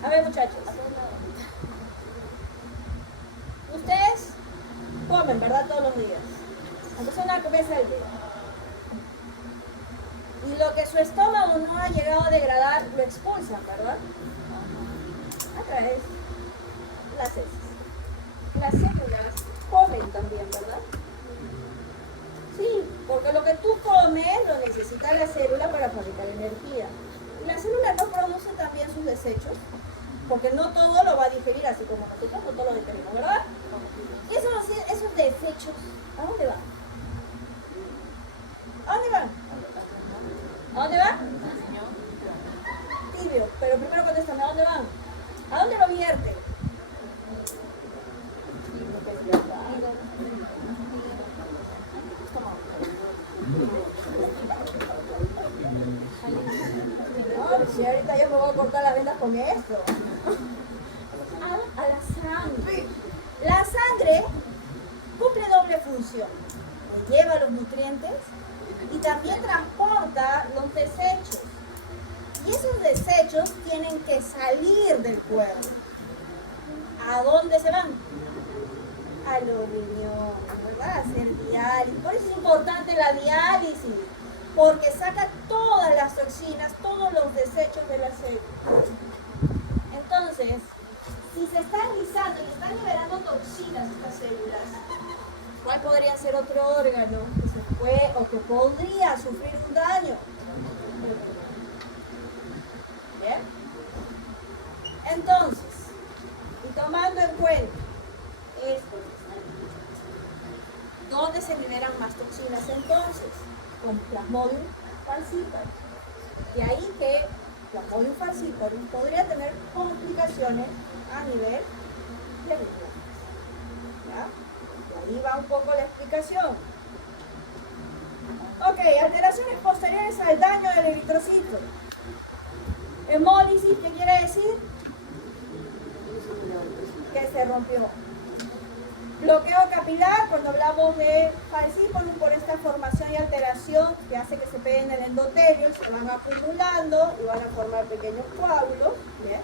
A ver, muchachos. Ustedes comen, ¿verdad? Todos los días. Aunque sea una vez al día. Y lo que su estómago no ha llegado a degradar, lo expulsan, ¿verdad? A través de las heces. Las células comen también, ¿verdad? Sí, porque lo que tú comes lo necesita la célula para fabricar energía. Y la célula no produce también sus desechos, porque no todo lo va a digerir así como nosotros, no todo lo digerimos, ¿verdad? Y esos desechos, ¿a dónde van? ¿A dónde van? ¿A dónde van? Tibio, pero primero contéstame, ¿a dónde van? ¿A dónde lo vierten? No, si ahorita yo me voy a cortar las venas con esto. A la sangre. La sangre cumple doble función. Le lleva los nutrientes y también transporta los desechos. Y esos desechos tienen que salir del cuerpo. ¿A dónde se van? A los riñones, ¿verdad? A hacer diálisis. Por eso es importante la diálisis, porque saca todas las toxinas, todos los desechos de la célula. Entonces, si se están lisando y están liberando toxinas estas células, ¿cuál podría ser otro órgano que se puede o que podría sufrir un daño? ¿Bien? Entonces, y tomando en cuenta esto, ¿dónde se liberan más toxinas entonces? Con Plasmodium falciparum. De ahí que Plasmodium falciparum podría tener complicaciones a nivel de riñón. ¿Ya? Ahí va un poco la explicación. Ok, alteraciones posteriores al daño del eritrocito. Hemólisis, ¿qué quiere decir? Que se rompió. Bloqueo capilar, cuando hablamos de falciparum, por esta formación y alteración que hace que se peguen en el endotelio, se van acumulando y van a formar pequeños coágulos, ¿bien?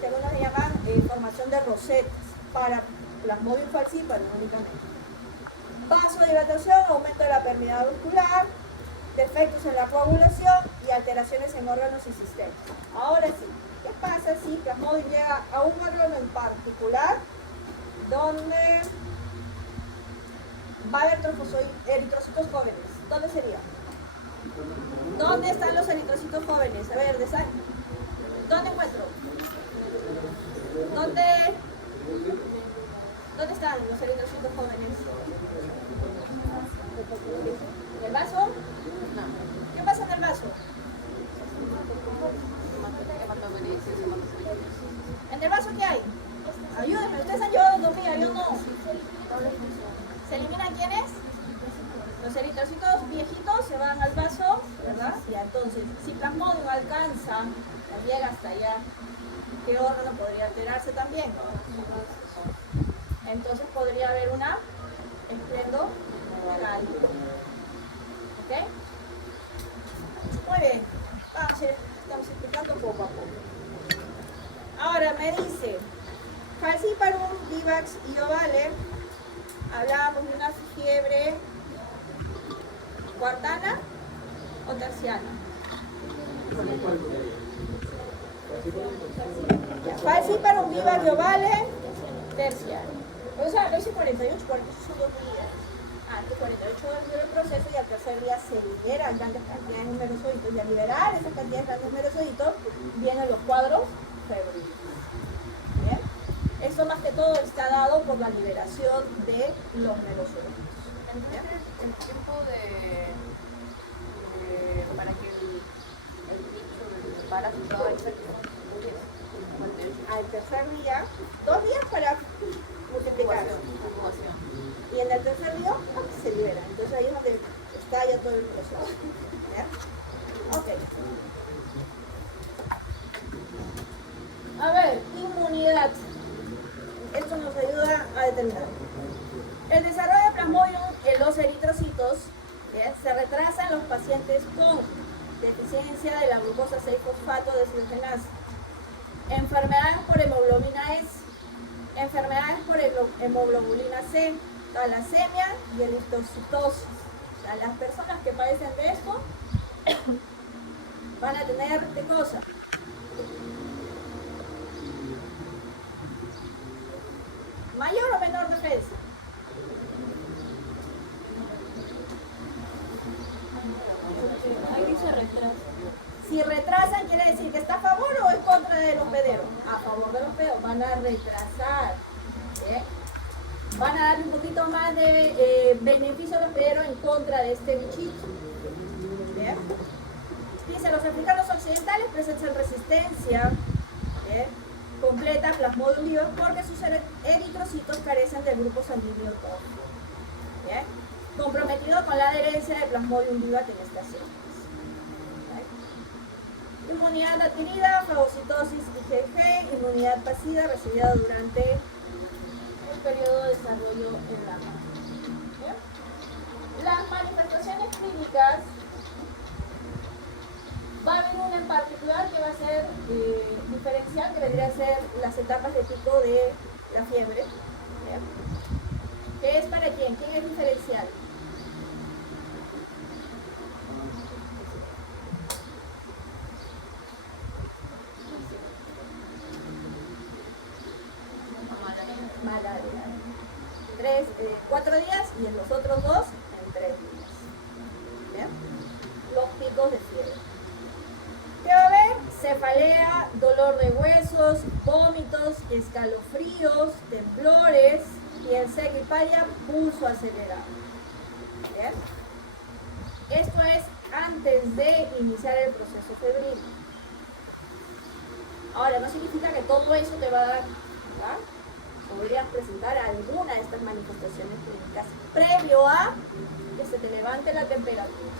Que algunos le llaman formación de rosetas, para Plasmodium falciparum únicamente. Vasodilatación, aumento de la permeabilidad muscular, defectos en la coagulación y alteraciones en órganos y sistemas. Ahora sí, ¿qué pasa si Plasmodium llega a un órgano en particular donde va a haber eritrocitos jóvenes? ¿Dónde sería? ¿Dónde están los eritrocitos jóvenes? A ver, de sangre. ¿Dónde encuentro? ¿Dónde están los eritrocitos jóvenes? ¿En el vaso? ¿Qué pasa en el vaso? ¿En el vaso qué hay? Ayúdenme, ustedes han llevado dormida, yo no. ¿Se eliminan quiénes? Los eritrocitos viejitos se van al vaso, ¿verdad? Ya, entonces, si Plasmodium alcanza, llega hasta allá, ¿qué órgano podría alterarse también? Entonces podría haber una esplenomegalia. ¿Ok? Muy bien. Estamos explicando poco a poco. Ahora me dice, falciparum, vivax y ovale, hablábamos de una fiebre cuartana o terciana. Falciparum, vivax y ovale, terciana. O sea, lo hice 48 son 2 días. Antes 48 horas dura el proceso y al tercer día se liberan grandes cantidades de numerosoditos. Y al liberar esas cantidades de grandes numerosoditos vienen los cuadros febriles. Bien. Eso más que todo está dado por la liberación de los numerosoditos. El tiempo para que el bicho, el parásito haga efecto es Al tercer día, 2 días para multiplicarse. incubación. Y en el tercer día se libera. Entonces ahí es donde está ya todo el proceso. ¿Ya? Ok. A ver, inmunidad. Esto nos ayuda a determinar. El desarrollo de plasmodium en los eritrocitos, ¿bien?, se retrasa en los pacientes con deficiencia de la glucosa 6-fosfato deshidrogenasa, enfermedades por hemoglobina S, enfermedades por hemoglobina C, talasemia y eritrocitosis. O sea, las personas que padecen de esto van a tener ¿qué cosa? ¿Mayor o menor defensa? Ahí dice retraso. Si retrasan, quiere decir que está a favor o en contra de los pederos. A favor de los pederos, van a retrasar. ¿Eh? Van a darle un poquito más de beneficio a los pederos en contra de este bichito. ¿Bien? Dice, los africanos occidentales presentan resistencia completa a Plasmodium vivax porque sus eritrocitos carecen del grupo sanguíneo TOF. ¿Bien? Comprometido con la adherencia de Plasmodium vivax en estas células. Inmunidad adquirida, fagocitosis IgG, inmunidad pasiva recibida durante el periodo de desarrollo en la mama. Las manifestaciones clínicas, va a haber una en particular que va a ser diferencial, que vendría a ser las etapas de pico de la fiebre. ¿Bien? ¿Qué es para quién? ¿Quién es diferencial? Malaria. 4 días y en los otros 2 en 3 días. ¿Bien? Los picos de fiebre. ¿Qué va a haber? Cefalea, dolor de huesos, vómitos, escalofríos, temblores, piel seca y pálida, pulso acelerado. ¿Bien? Esto es antes de iniciar el proceso febril. Ahora, no significa que todo eso te va a dar, ¿verdad? Podrías presentar alguna de estas manifestaciones clínicas previo a que se te levante la temperatura.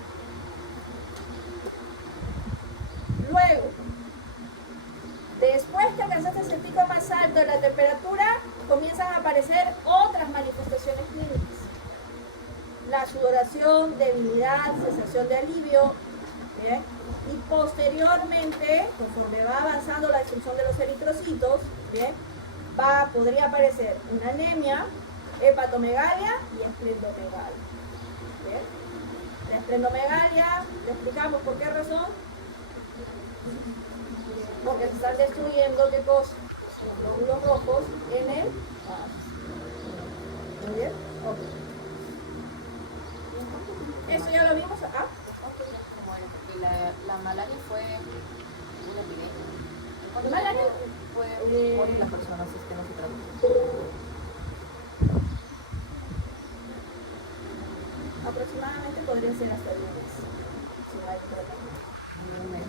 Luego, después que alcanzaste el pico más alto de la temperatura, comienzan a aparecer otras manifestaciones clínicas. La sudoración, debilidad, sensación de alivio, ¿bien? Y posteriormente, conforme va avanzando la destrucción de los eritrocitos, ¿bien?, podría aparecer una anemia, hepatomegalia y esplenomegalia. ¿Bien? La esplenomegalia, le explicamos por qué razón. Porque se están destruyendo, ¿qué cosa? Los glóbulos rojos en el vaso. ¿Muy bien? Ok. Eso ya lo vimos acá. Porque la malaria fue una epidemia. ¿Cuánto ¿Malaria? puede morir la persona si es que no se trata? Aproximadamente podría ser hasta el mes, si no hay problema.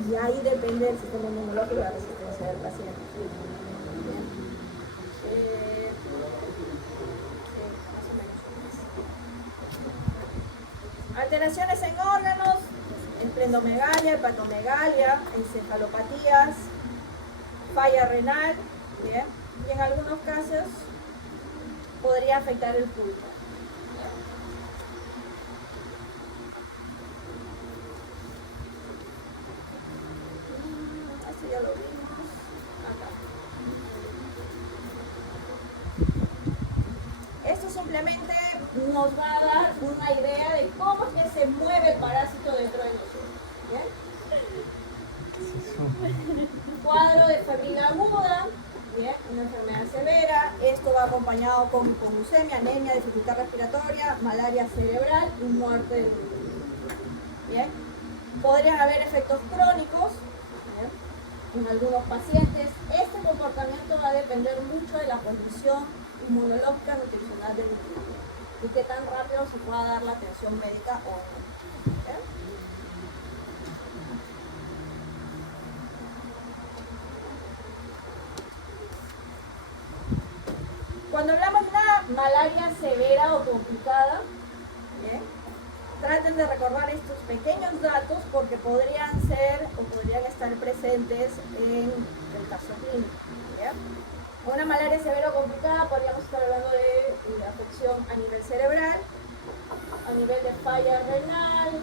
Y ahí depende del sistema inmunológico y la resistencia del paciente. Bien. Más o menos un mes. Alteraciones en órganos, esplenomegalia, hepatomegalia, encefalopatías, falla renal, ¿bien? Y en algunos casos podría afectar el pulmón. Esto ya lo vimos. Acá. Esto simplemente nos va a dar una idea de cómo es que se mueve el parásito dentro de nosotros. ¿Bien? Cuadro de febril aguda, ¿bien?, una enfermedad severa. Esto va acompañado con leucemia, anemia, dificultad respiratoria, malaria cerebral y muerte del individuo. ¿Bien? Podrían haber efectos crónicos, ¿bien?, en algunos pacientes. Este comportamiento va a depender mucho de la condición inmunológica nutricional del individuo. y qué tan rápido se pueda dar la atención médica o no. ¿Eh? Cuando hablamos de una malaria severa o complicada, ¿bien? Traten de recordar estos pequeños datos porque podrían ser o podrían estar presentes en el caso clínico. ¿Bien? Una malaria severa o complicada podríamos estar hablando de afección a nivel cerebral, a nivel de falla renal.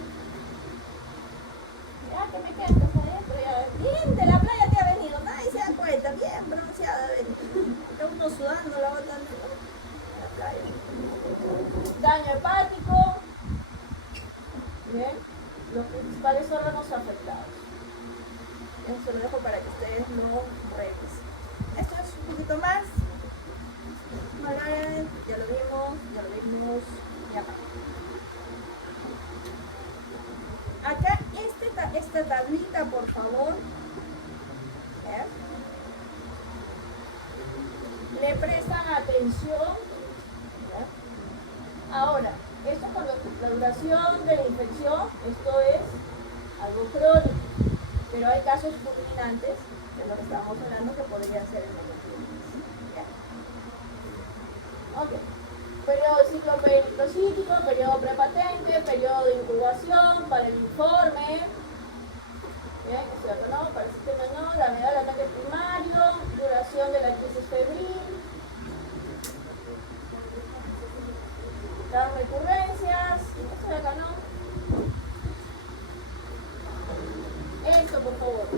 Ya que me quedas adentro, ya. Bien, de la playa te ha venido, nadie se da cuenta, bien bronceada, está uno sudando la bota de la playa. Daño hepático, bien, los principales órganos afectados. Eso se lo dejo para que ustedes lo revisen. Esto es un poquito más. Ya lo vimos, ya va. Acá esta tablita, por favor. ¿Ves? Le prestan atención. ¿Ves? Ahora, esto con la duración de la infección, esto es algo crónico, pero hay casos fulminantes, de lo que estábamos hablando, que podrían ser en ok. Periodo de ciclo periclocítico, periodo prepatente, periodo de incubación para el informe. Bien, es cierto, ¿no? Para el sistema no, la gravedad del ataque primario, duración de la crisis febril, las recurrencias, esto de acá no. Esto, por favor.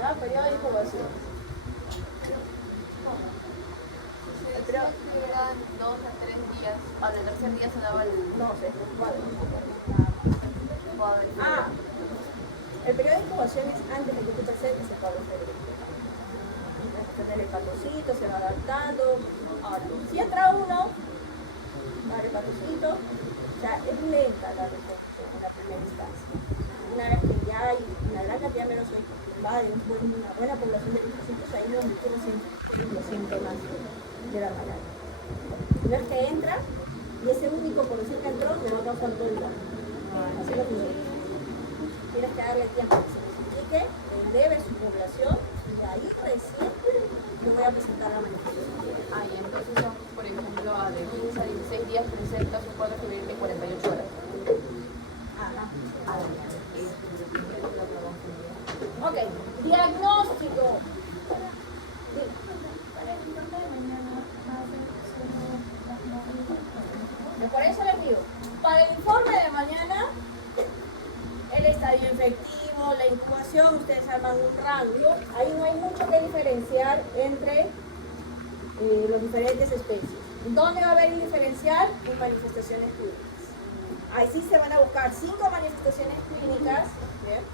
¿Ya? Periodo de incubación. Pero eran 2 a 3 días, al tercer día se daba el... No sé, ¿cuál? Ah, El periodo de incubación es antes de que tú presentes el cuadro febril. Vas a tener el hepatocito, se va adaptando. Ahora, si entra uno, va el hepatocito, o sea, es lenta la reproducción en la primera instancia. Una vez que ya hay una gran cantidad menos va de una buena población de linfocitos, ahí no tienes los síntomas de la malaria. No es que entra y ese único, por decir que entró, le va a causar todo el daño. Así lo que tienes que darle tiempo a que se identifique, eleve su población y ahí recién yo voy a presentar la manifestación. y entonces son, por ejemplo, de 15 a 16 días presentas un cuadro febril de 48 horas. Ajá. Ok, Diagnóstico. Por eso les digo, para el informe de mañana, el estadio infectivo, la incubación, ustedes arman un rango. Ahí no hay mucho que diferenciar entre las diferentes especies. ¿Dónde va a haber el diferencial? En manifestaciones clínicas. Ahí sí se van a buscar 5 manifestaciones clínicas, ¿bien?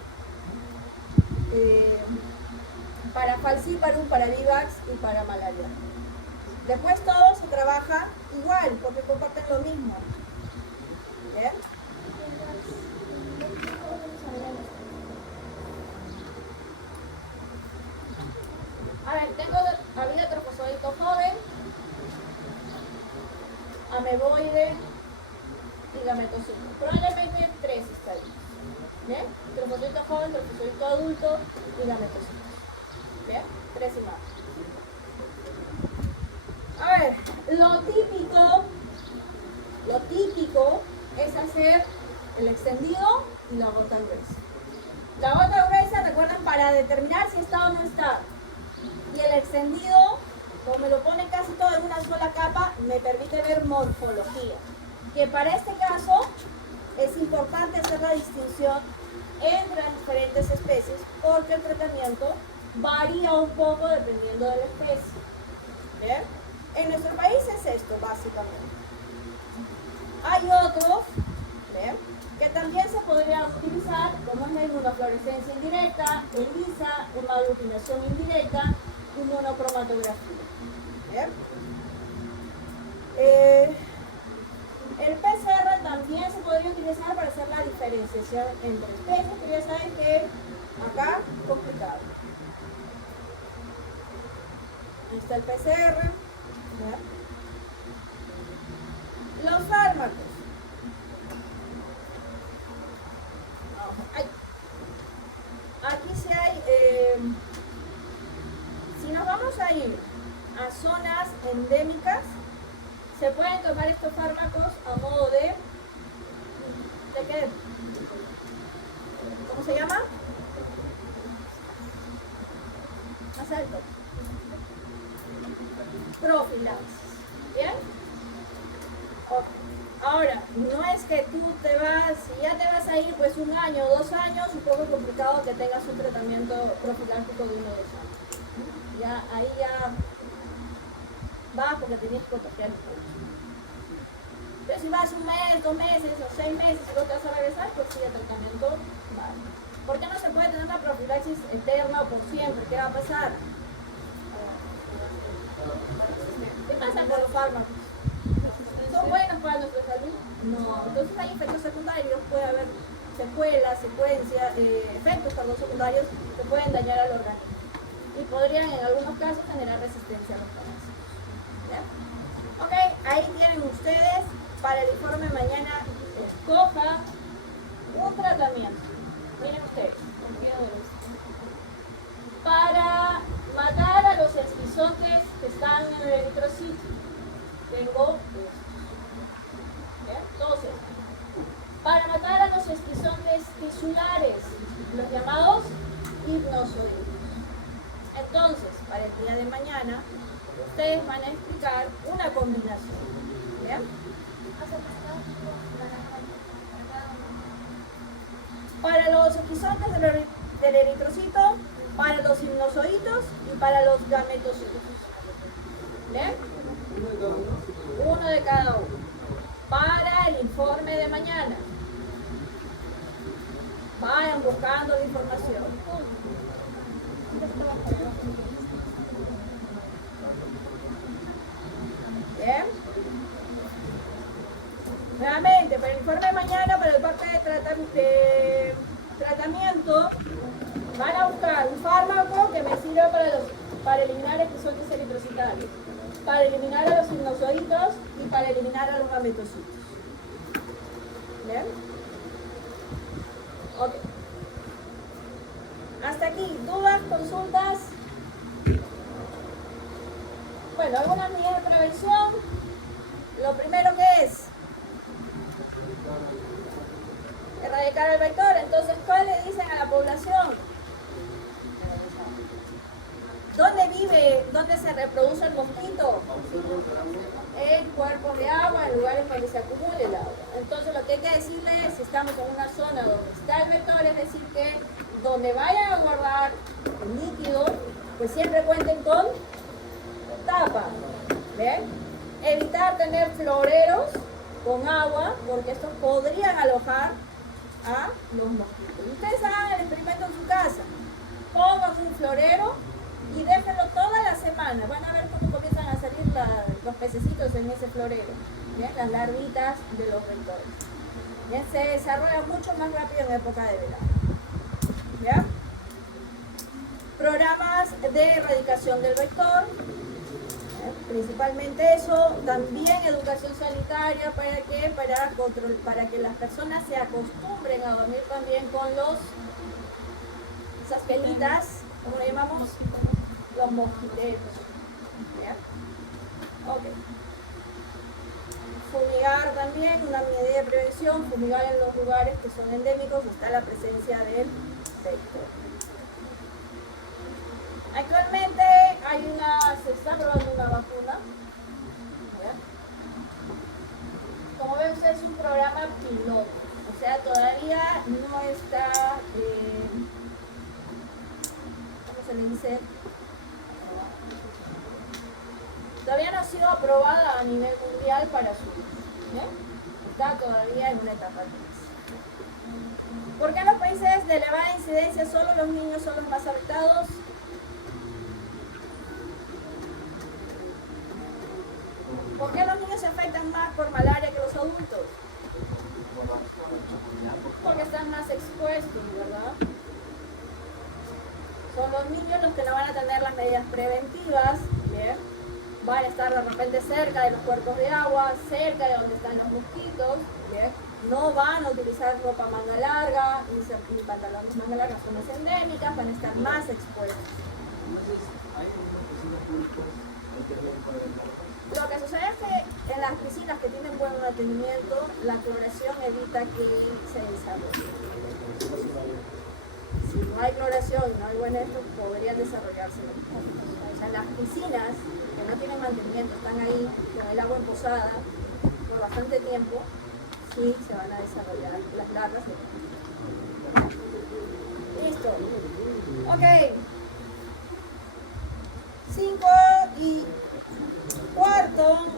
Para falciparum, para vivax y para malaria. Después todo se trabaja igual, porque comparten lo mismo. ¿Bien? A ver, tengo habido trofozoito joven, ameboide y gametocito. Probablemente 3 estadios. ¿Bien? Trofozoito joven, trofozoito adulto y gametocito. ¿Bien? 3 imágenes. A ver, lo típico es hacer el extendido y la gota gruesa. La gota gruesa, recuerden, para determinar si está o no está. Y el extendido, como me lo pone casi todo en una sola capa, me permite ver morfología. Que para este caso es importante hacer la distinción entre las diferentes especies porque el tratamiento varía un poco dependiendo de la especie. ¿Bien? En nuestro país es esto, básicamente. Hay otros, ¿bien?, que también se podrían utilizar, como es la inmunofluorescencia indirecta, ELISA, hemaglutinación indirecta, inmunocromatografía. ¿Bien? El PCR también se podría utilizar para hacer la diferenciación entre especies, pero ya saben que acá es complicado. Ahí está el PCR. ¿Ya? Los fármacos. Ay. Aquí sí hay, si nos vamos a ir a zonas endémicas, se pueden tomar estos fármacos a modo ¿de qué? ¿Cómo se llama? Más alto. Profilaxis. ¿Bien? Ok. Ahora, no es que tú te vas, si ya te vas a ir pues 1 año o 2 años, un poco complicado que tengas un tratamiento profiláctico de 1 o 2 años. Ya, ahí ya vas porque tenías que proteger. Pero si vas 1 mes, 2 meses o 6 meses y luego te vas a regresar, pues sí, el tratamiento va. ¿Por qué no se puede tener una profilaxis eterna o por siempre? ¿Qué va a pasar? ¿Qué pasa con los fármacos? ¿Son buenos para nuestra salud? No. Entonces hay efectos secundarios, puede haber secuelas, efectos secundarios que pueden dañar al organismo y podrían en algunos casos generar resistencia a los parásitos. ¿Ya? Ok, ahí tienen ustedes para el informe mañana. Escoja un tratamiento. Miren ustedes. Para matar a los esquizontes que están en el eritrocito, tengo entonces, para matar a los esquizontes tisulares, los llamados hipnozoides. Entonces, para el día de mañana, ustedes van a explicar una combinación. ¿Bien? Para los esquizontes del eritrocito, para los hipnozoitos y para los gametocitos. ¿Bien? Uno de cada uno. Para el informe de mañana. Vayan buscando la información. Bien. Nuevamente, para el informe de mañana, para el parte de tratamiento, van a buscar un fármaco que me sirva para eliminar esquizontes eritrocitarios, para eliminar a los hipnozoitos y para eliminar a los gametocitos. ¿Bien? Ok. Hasta aquí, ¿dudas, consultas? Bueno, algunas medidas de prevención. Lo primero que es erradicar el vector. Entonces, ¿cuál le dicen a la población? ¿Dónde vive, dónde se reproduce el mosquito? En cuerpos de agua, en lugares donde se acumule el agua. Entonces lo que hay que decirles es, si estamos en una zona donde está el vector, es decir que donde vayan a guardar el líquido, pues siempre cuenten con tapa. ¿Ven? Evitar tener floreros con agua, porque estos podrían alojar a los mosquitos. Ustedes hagan el experimento en su casa. Pongan un florero y déjenlo toda la semana. Van a ver cómo comienzan a salir los pececitos en ese florero. ¿Bien? Las larvitas de los vectores. ¿Bien? Se desarrollan mucho más rápido en época de verano. ¿Ya? Programas de erradicación del vector. Principalmente eso, también educación sanitaria para que las personas se acostumbren a dormir también con esas pelitas, ¿cómo le llamamos? Los mosquiteros. ¿Ya? Ok. Fumigar también, una medida de prevención, fumigar en los lugares que son endémicos, está la presencia del vector. Actualmente se está probando una vacuna. Como ven ustedes, es un programa piloto. O sea, todavía no está, ¿cómo se le dice? Todavía no ha sido aprobada a nivel mundial para su uso. Está todavía en una etapa 3. ¿Por qué en los países de elevada incidencia solo los niños son los más afectados? ¿Por qué los niños se afectan más por malaria que los adultos? Porque están más expuestos, ¿verdad? Son los niños los que no van a tener las medidas preventivas, ¿bien? van a estar de repente cerca de los cuerpos de agua, cerca de donde están los mosquitos, ¿bien? No van a utilizar ropa manga larga, ni pantalones manga larga, son más endémicas, van a estar más expuestos. Lo que sucede es que en las piscinas que tienen buen mantenimiento, la cloración evita que se desarrolle. Si no hay cloración y no hay buen esto, podrían desarrollarse. O sea, las piscinas que no tienen mantenimiento, están ahí con el agua emposada por bastante tiempo, sí se van a desarrollar las larvas. Listo. Ok. 5 y cuarto.